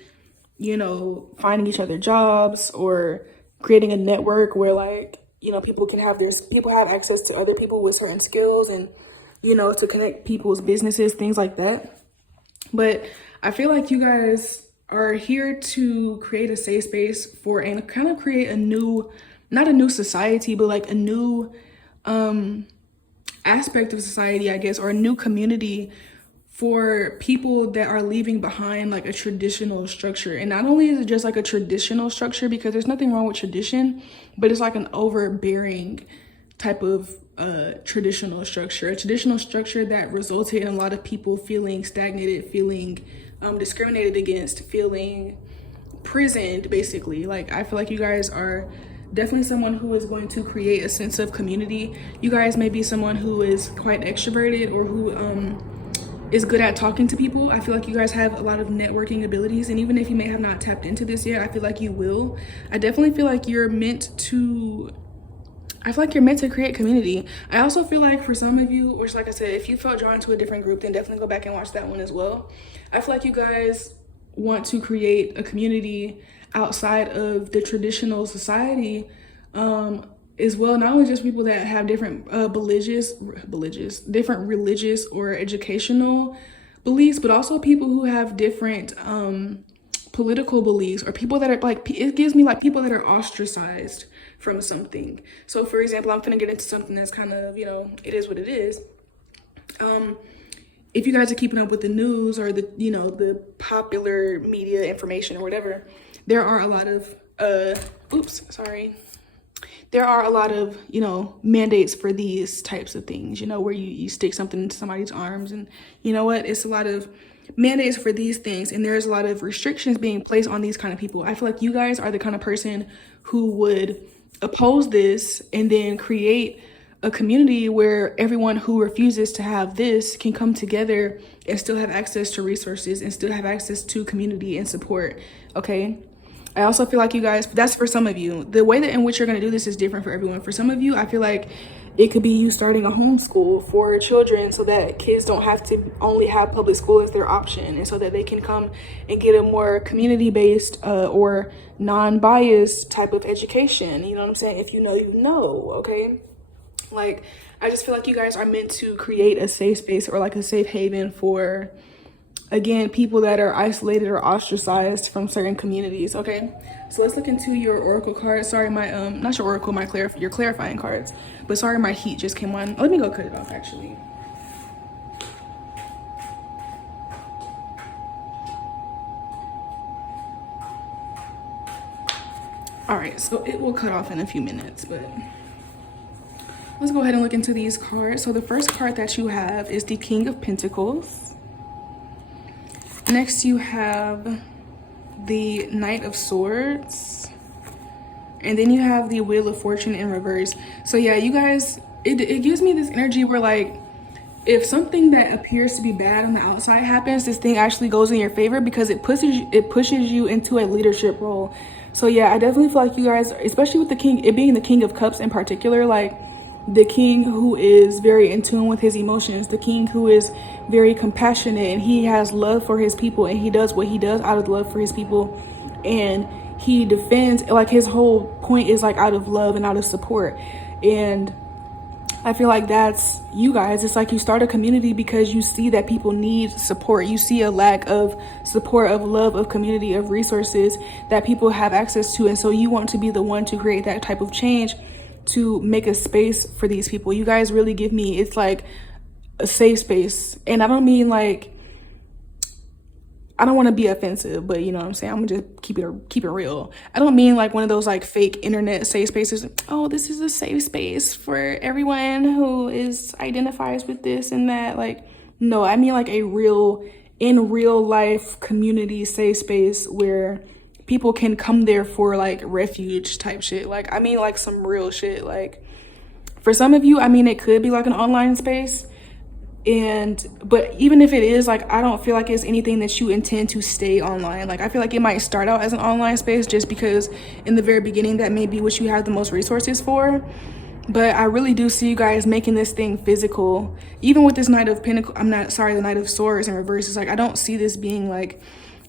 you know, finding each other jobs or creating a network where like, you know, people have access to other people with certain skills and, you know, to connect people's businesses, things like that. But I feel like you guys are here to create a safe space for and kind of create a new, not a new society, but like a new aspect of society, I guess, or a new community for people that are leaving behind like a traditional structure. And not only is it just like a traditional structure, because there's nothing wrong with tradition, but it's like an overbearing type of traditional structure, a traditional structure that resulted in a lot of people feeling stagnated, feeling discriminated against, feeling prisoned, basically. Like, I feel like you guys are definitely someone who is going to create a sense of community. You guys may be someone who is quite extroverted or who is good at talking to people. I feel like you guys have a lot of networking abilities, and even if you may have not tapped into this yet, I feel like you will. I definitely feel like you're meant to, I feel like you're meant to create community. I also feel like for some of you, which like I said, if you felt drawn to a different group, then definitely go back and watch that one as well. I feel like you guys want to create a community outside of the traditional society, as well. Not only just people that have different different religious or educational beliefs, but also people who have different political beliefs, or people that are like, it gives me like people that are ostracized from something. So for example, I'm gonna get into something that's kind of, it is what it is. If you guys are keeping up with the news or the popular media information or whatever, there are a lot of there are a lot of mandates for these types of things, where you stick something into somebody's arms, and it's a lot of mandates for these things, and there's a lot of restrictions being placed on these kind of people. I feel like you guys are the kind of person who would oppose this and then create a community where everyone who refuses to have this can come together and still have access to resources and still have access to community and support. Okay, I also feel like you guys, that's for some of you. The way that in which you're going to do this is different for everyone. For some of you, I feel like it could be you starting a homeschool for children so that kids don't have to only have public school as their option, and so that they can come and get a more community-based or non-biased type of education. You know what I'm saying? If you know, you know, okay? Like, I just feel like you guys are meant to create a safe space or like a safe haven for, again, people that are isolated or ostracized from certain communities. Okay, so let's look into your oracle cards. Sorry, my not your oracle, your clarifying cards. But sorry, my heat just came on. Let me go cut it off actually. All right, so it will cut off in a few minutes, but let's go ahead and look into these cards. So the first card that you have is the King of Pentacles. Next, you have the Knight of Swords. And then you have the Wheel of Fortune in reverse. So yeah, you guys, it gives me this energy where like, if something that appears to be bad on the outside happens, this thing actually goes in your favor because it pushes you into a leadership role. So yeah, I definitely feel like you guys, especially with the King, it being the King of Cups in particular, like the king who is very in tune with his emotions, the king who is very compassionate, and he has love for his people, and he does what he does out of love for his people, and he defends, like his whole point is like out of love and out of support. And I feel like that's you guys. It's like you start a community because you see that people need support. You see a lack of support, of love, of community, of resources that people have access to, and so you want to be the one to create that type of change, to make a space for these people. You guys really give me, it's like a safe space. And I don't mean like, I don't want to be offensive, but you know what I'm saying? I'm gonna just keep it real. I don't mean like one of those like fake internet safe spaces. Oh, this is a safe space for everyone who identifies with this and that. Like, no, I mean like a in real life community safe space where people can come there for like refuge type shit. Like, I mean like some real shit. Like for some of you, I mean, it could be like an online space. But even if it is, like, I don't feel like it's anything that you intend to stay online. Like, I feel like it might start out as an online space just because in the very beginning that may be what you have the most resources for. But I really do see you guys making this thing physical. Even with this Knight of Pentacles, the Knight of Swords in reverse. It's like, I don't see this being like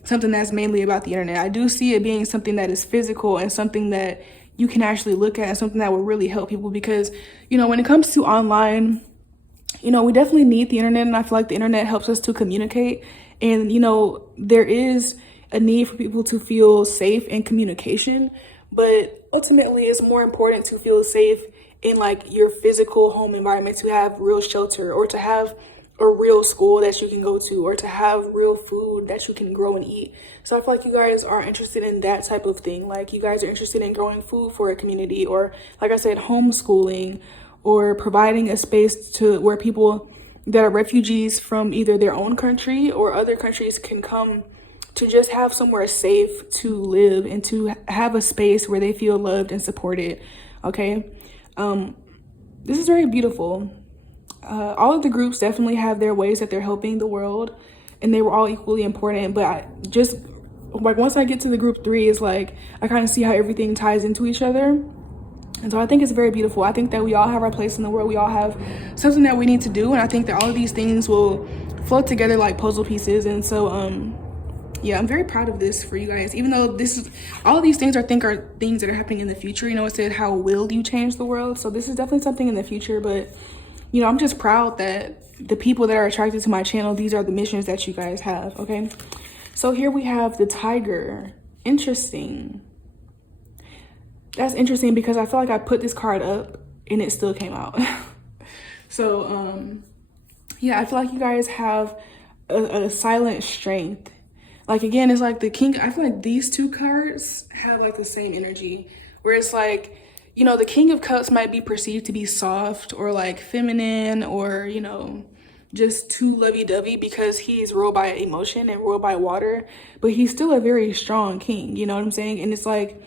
something that's mainly about the internet. I do see it being something that is physical and something that you can actually look at and something that will really help people. Because, when it comes to online, we definitely need the internet, and I feel like the internet helps us to communicate. And, there is a need for people to feel safe in communication, but ultimately it's more important to feel safe in like your physical home environment, to have real shelter, or to have a real school that you can go to, or to have real food that you can grow and eat. So I feel like you guys are interested in that type of thing. Like you guys are interested in growing food for a community, or like I said, homeschooling, or providing a space to where people that are refugees from either their own country or other countries can come to just have somewhere safe to live and to have a space where they feel loved and supported. Okay. This is very beautiful. All of the groups definitely have their ways that they're helping the world, and they were all equally important. But I just like, once I get to the group 3, it's like I kind of see how everything ties into each other. And so I think it's very beautiful. I think that we all have our place in the world. We all have something that we need to do. And I think that all of these things will float together like puzzle pieces. And so, yeah, I'm very proud of this for you guys. Even though this is, all of these things are things that are happening in the future. You know, it said, how will you change the world? So this is definitely something in the future. But, you know, I'm just proud that the people that are attracted to my channel, these are the missions that you guys have, okay? So here we have the tiger. Interesting. That's interesting because I feel like I put this card up and it still came out. So, yeah, I feel like you guys have a silent strength. Like, again, it's like the king. I feel like these two cards have like the same energy where it's like, you know, the King of Cups might be perceived to be soft or like feminine or, you know, just too lovey-dovey because he's ruled by emotion and ruled by water, but he's still a very strong king, you know what I'm saying? And it's like,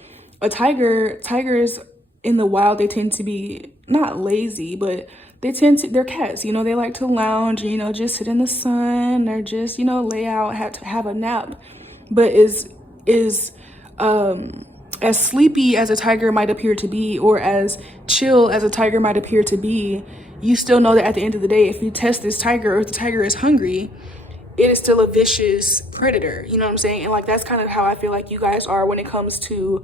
tigers in the wild, they tend to be not lazy, but they're cats, you know, they like to lounge, you know, just sit in the sun or just, you know, lay out, have a nap. But is as sleepy as a tiger might appear to be, or as chill as a tiger might appear to be, you still know that at the end of the day, if you test this tiger or if the tiger is hungry, it is still a vicious predator, you know what I'm saying? And like, that's kind of how I feel like you guys are when it comes to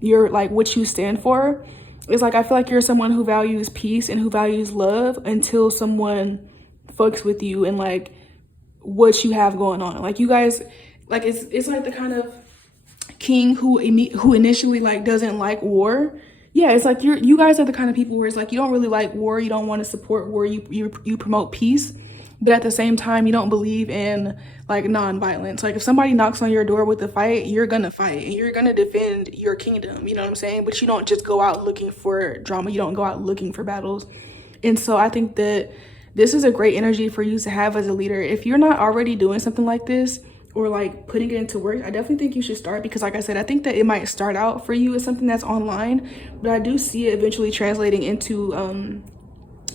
your, like, what you stand for. It's like, I feel like you're someone who values peace and who values love until someone fucks with you and like what you have going on. Like, you guys, like, it's like the kind of king who initially like doesn't like war. Yeah, it's like you guys are the kind of people where it's like, you don't really like war, you don't want to support war, you promote peace, but at the same time, you don't believe in like non-violence. Like, if somebody knocks on your door with a fight, you're gonna fight and you're gonna defend your kingdom, you know what I'm saying? But you don't just go out looking for drama, you don't go out looking for battles. And so I think that this is a great energy for you to have as a leader. If you're not already doing something like this or like putting it into work, I definitely think you should start, because like I said, I think that it might start out for you as something that's online, but I do see it eventually translating into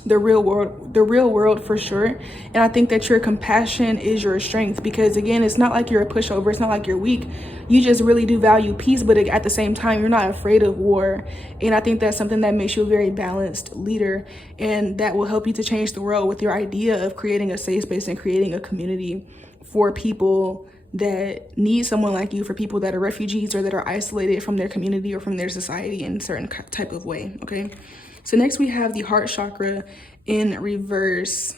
the real world for sure. And I think that your compassion is your strength, because again, it's not like you're a pushover, it's not like you're weak, you just really do value peace, but at the same time, you're not afraid of war. And I think that's something that makes you a very balanced leader, and that will help you to change the world with your idea of creating a safe space and creating a community for people that need someone like you, for people that are refugees or that are isolated from their community or from their society in a certain type of way, okay? So next we have the heart chakra in reverse.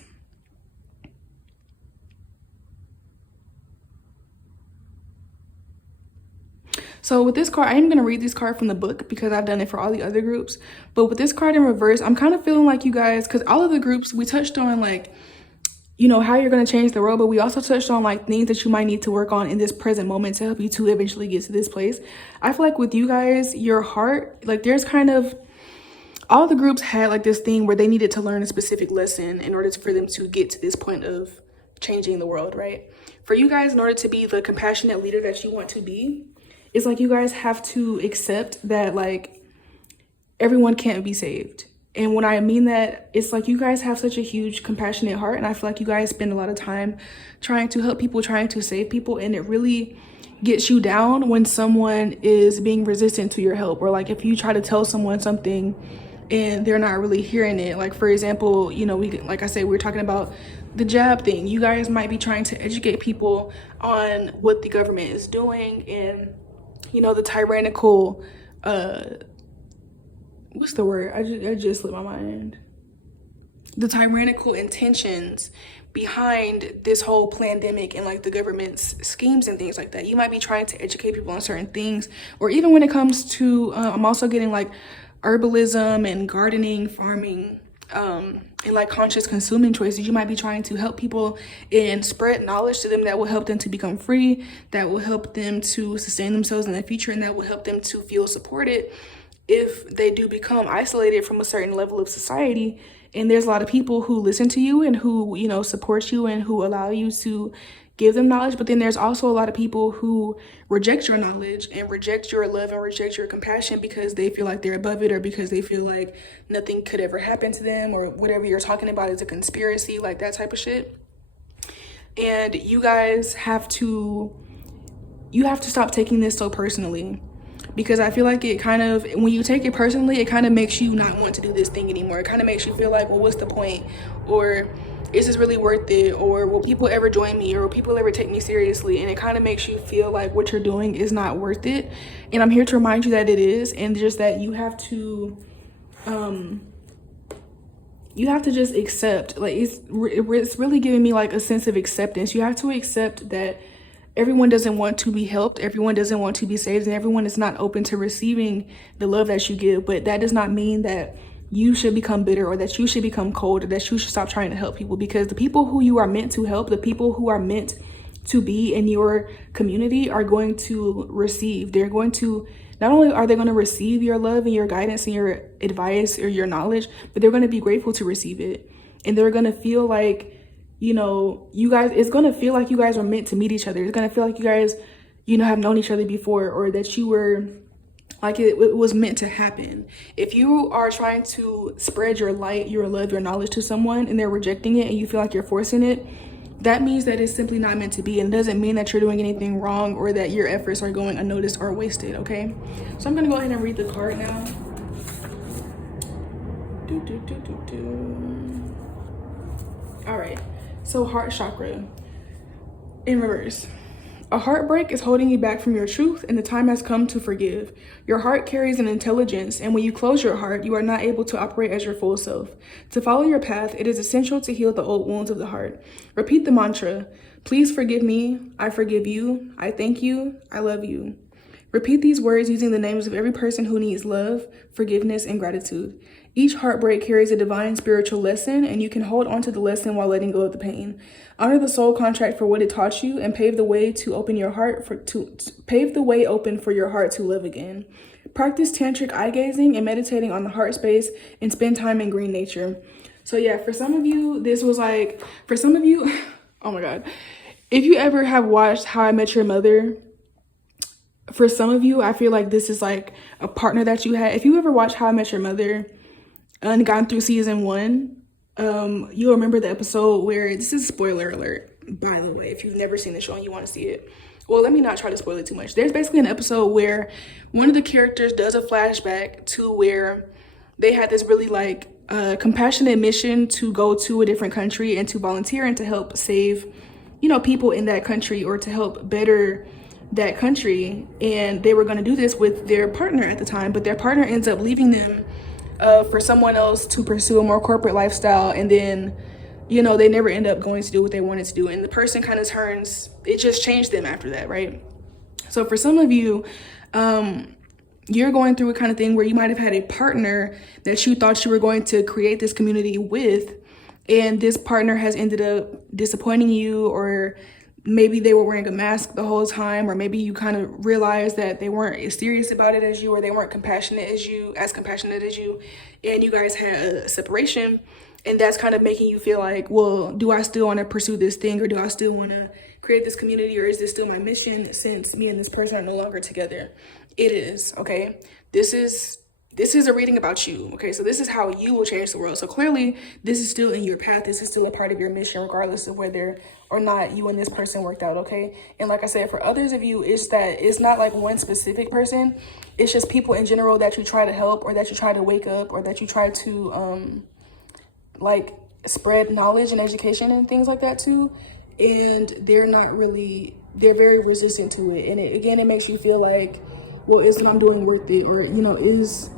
So with this card, I am going to read this card from the book because I've done it for all the other groups. But with this card in reverse, I'm kind of feeling like you guys, because all of the groups, we touched on like, you know, how you're going to change the world, but we also touched on like things that you might need to work on in this present moment to help you to eventually get to this place. I feel like with you guys, your heart, like there's kind of, all the groups had like this thing where they needed to learn a specific lesson in order for them to get to this point of changing the world, right? For you guys, in order to be the compassionate leader that you want to be, it's like you guys have to accept that like everyone can't be saved. And when I mean that, it's like you guys have such a huge compassionate heart, and I feel like you guys spend a lot of time trying to help people, trying to save people, and it really gets you down when someone is being resistant to your help, or like if you try to tell someone something and they're not really hearing it. Like, for example, you know, like I said, we were talking about the jab thing. You guys might be trying to educate people on what the government is doing, and you know, the tyrannical what's the word? I just slipped my mind. The tyrannical intentions behind this whole pandemic and like the government's schemes and things like that. You might be trying to educate people on certain things, or even when it comes to, I'm also getting like herbalism and gardening, farming, and like conscious consuming choices. You might be trying to help people and spread knowledge to them that will help them to become free, that will help them to sustain themselves in the future, and that will help them to feel supported if they do become isolated from a certain level of society. And there's a lot of people who listen to you and who, you know, support you and who allow you to give them knowledge. But then there's also a lot of people who reject your knowledge and reject your love and reject your compassion because they feel like they're above it, or because they feel like nothing could ever happen to them, or whatever you're talking about is a conspiracy, like that type of shit. And you guys have to stop taking this so personally, because I feel like it kind of, when you take it personally, it kind of makes you not want to do this thing anymore. It kind of makes you feel like, well, what's the point? Or is this really worth it? Or will people ever join me? Or will people ever take me seriously? And it kind of makes you feel like what you're doing is not worth it. And I'm here to remind you that it is, and just that you have to just accept, like, it's really giving me like a sense of acceptance. You have to accept that everyone doesn't want to be helped, everyone doesn't want to be saved, and everyone is not open to receiving the love that you give. But that does not mean that you should become bitter, or that you should become cold, or that you should stop trying to help people, because the people who you are meant to help, the people who are meant to be in your community, are going to receive. They're going to, not only are they going to receive your love and your guidance and your advice or your knowledge, but they're going to be grateful to receive it. And they're going to feel like, you know, you guys, it's going to feel like you guys are meant to meet each other. It's going to feel like you guys, you know, have known each other before, or that you were, like, it was meant to happen. If you are trying to spread your light, your love, your knowledge to someone, and they're rejecting it, and you feel like you're forcing it, that means that it's simply not meant to be. And it doesn't mean that you're doing anything wrong, or that your efforts are going unnoticed or wasted, okay? So I'm gonna go ahead and read the card now. All right, so heart chakra in reverse. A heartbreak is holding you back from your truth, and the time has come to forgive. Your heart carries an intelligence, and when you close your heart, you are not able to operate as your full self. To follow your path, it is essential to heal the old wounds of the heart. Repeat the mantra: please forgive me, I forgive you, I thank you, I love you. Repeat these words using the names of every person who needs love, forgiveness, and gratitude. Each heartbreak carries a divine spiritual lesson, and you can hold on to the lesson while letting go of the pain. Honor the soul contract for what it taught you, and pave the way to open your heart pave the way open for your heart to live again. Practice tantric eye gazing and meditating on the heart space, and spend time in green nature. So yeah, for some of you, this was like, for some of you, oh my God, if you ever have watched How I Met Your Mother, for some of you, I feel like this is like a partner that you had. If you ever watched How I Met Your Mother and gone through season 1, you'll remember the episode where, this is spoiler alert, by the way, if you've never seen the show and you want to see it. Well, let me not try to spoil it too much. There's basically an episode where one of the characters does a flashback to where they had this really like compassionate mission to go to a different country and to volunteer and to help save, you know, people in that country, or to help better that country. And they were going to do this with their partner at the time, but their partner ends up leaving them for someone else to pursue a more corporate lifestyle. And then, you know, they never end up going to do what they wanted to do. And the person kind of turns, it just changed them after that, right? So for some of you, you're going through a kind of thing where you might have had a partner that you thought you were going to create this community with, and this partner has ended up disappointing you, or maybe they were wearing a mask the whole time, or maybe you kind of realized that they weren't as serious about it as you, or they weren't compassionate as you, and you guys had a separation. And that's kind of making you feel like, well, do I still want to pursue this thing, or do I still want to create this community, or is this still my mission since me and this person are no longer together? It is, okay? This is a reading about you, okay? So this is how you will change the world. So clearly, this is still in your path. This is still a part of your mission, regardless of whether or not you and this person worked out, okay? And like I said, for others of you, it's that it's not like one specific person. It's just people in general that you try to help, or that you try to wake up, or that you try to, like, spread knowledge and education and things like that too. And they're very resistant to it. And it makes you feel like, well, is what I'm doing worth it? Or, you know, is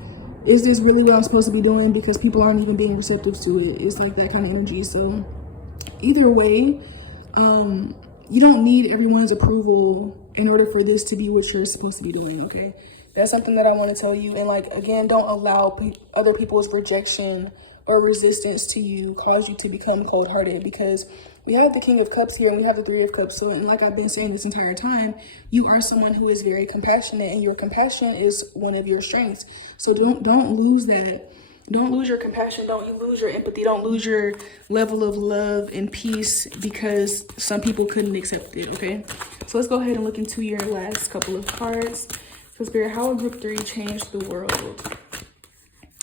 this really what I'm supposed to be doing? Because people aren't even being receptive to it. It's like that kind of energy. So either way, you don't need everyone's approval in order for this to be what you're supposed to be doing, okay? That's something that I want to tell you. And like, again, don't allow other people's rejection or resistance to you cause you to become cold-hearted, because we have the King of Cups here and we have the Three of Cups. So, and like I've been saying this entire time, you are someone who is very compassionate, and your compassion is one of your strengths. So don't lose that. Don't lose your compassion. Don't lose your empathy. Don't lose your level of love and peace because some people couldn't accept it, okay? So let's go ahead and look into your last couple of cards. So Spirit, how will group 3 change the world?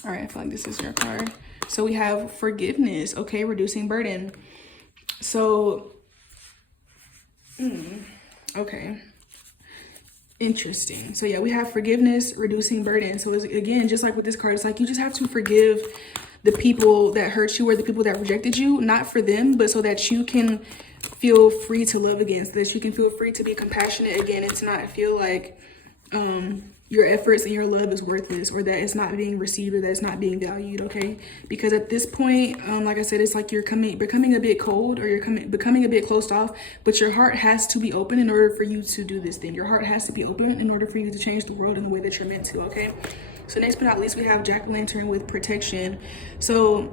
All right, I feel like this is your card. So we have forgiveness, okay, reducing burden. So, okay. Interesting. So yeah, we have forgiveness, reducing burden. So it's, again, just like with this card, it's like you just have to forgive the people that hurt you or the people that rejected you, not for them, but so that you can feel free to love again, so that you can feel free to be compassionate again and to not feel like your efforts and your love is worthless, or that it's not being received, or that it's not being valued. Okay, because at this point, like I said, it's like you're becoming a bit cold, or you're becoming a bit closed off, but your heart has to be open in order for you to do this thing. Your heart has to be open in order for you to change the world in the way that you're meant to. Okay, so next but not least, we have jack-o'-lantern with protection. So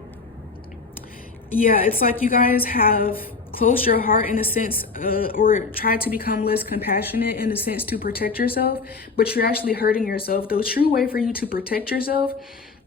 yeah, it's like you guys have closed your heart in a sense, or tried to become less compassionate in a sense to protect yourself, but you're actually hurting yourself. The true way for you to protect yourself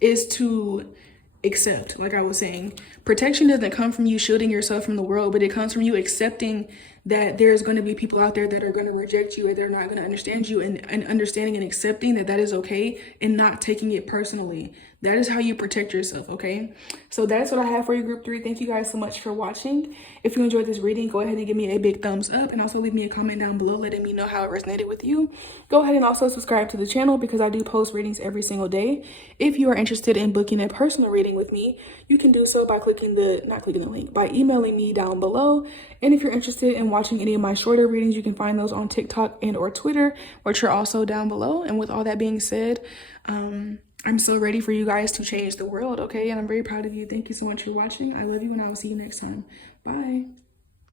is to accept. Like I was saying, protection doesn't come from you shielding yourself from the world, but it comes from you accepting that there's going to be people out there that are going to reject you, and they're not going to understand you, and understanding and accepting that that is okay, and not taking it personally. That is how you protect yourself. Okay, so that's what I have for you, group 3. Thank you guys so much for watching. If you enjoyed this reading, go ahead and give me a big thumbs up, and also leave me a comment down below letting me know how it resonated with you. Go ahead and also subscribe to the channel, because I do post readings every single day. If you are interested in booking a personal reading with me, you can do so by by emailing me down below. And if you're interested in watching any of my shorter readings, you can find those on TikTok and or Twitter, which are also down below. And with all that being said, I'm so ready for you guys to change the world, okay? And I'm very proud of you. Thank you so much for watching. I love you, and I will see you next time. Bye.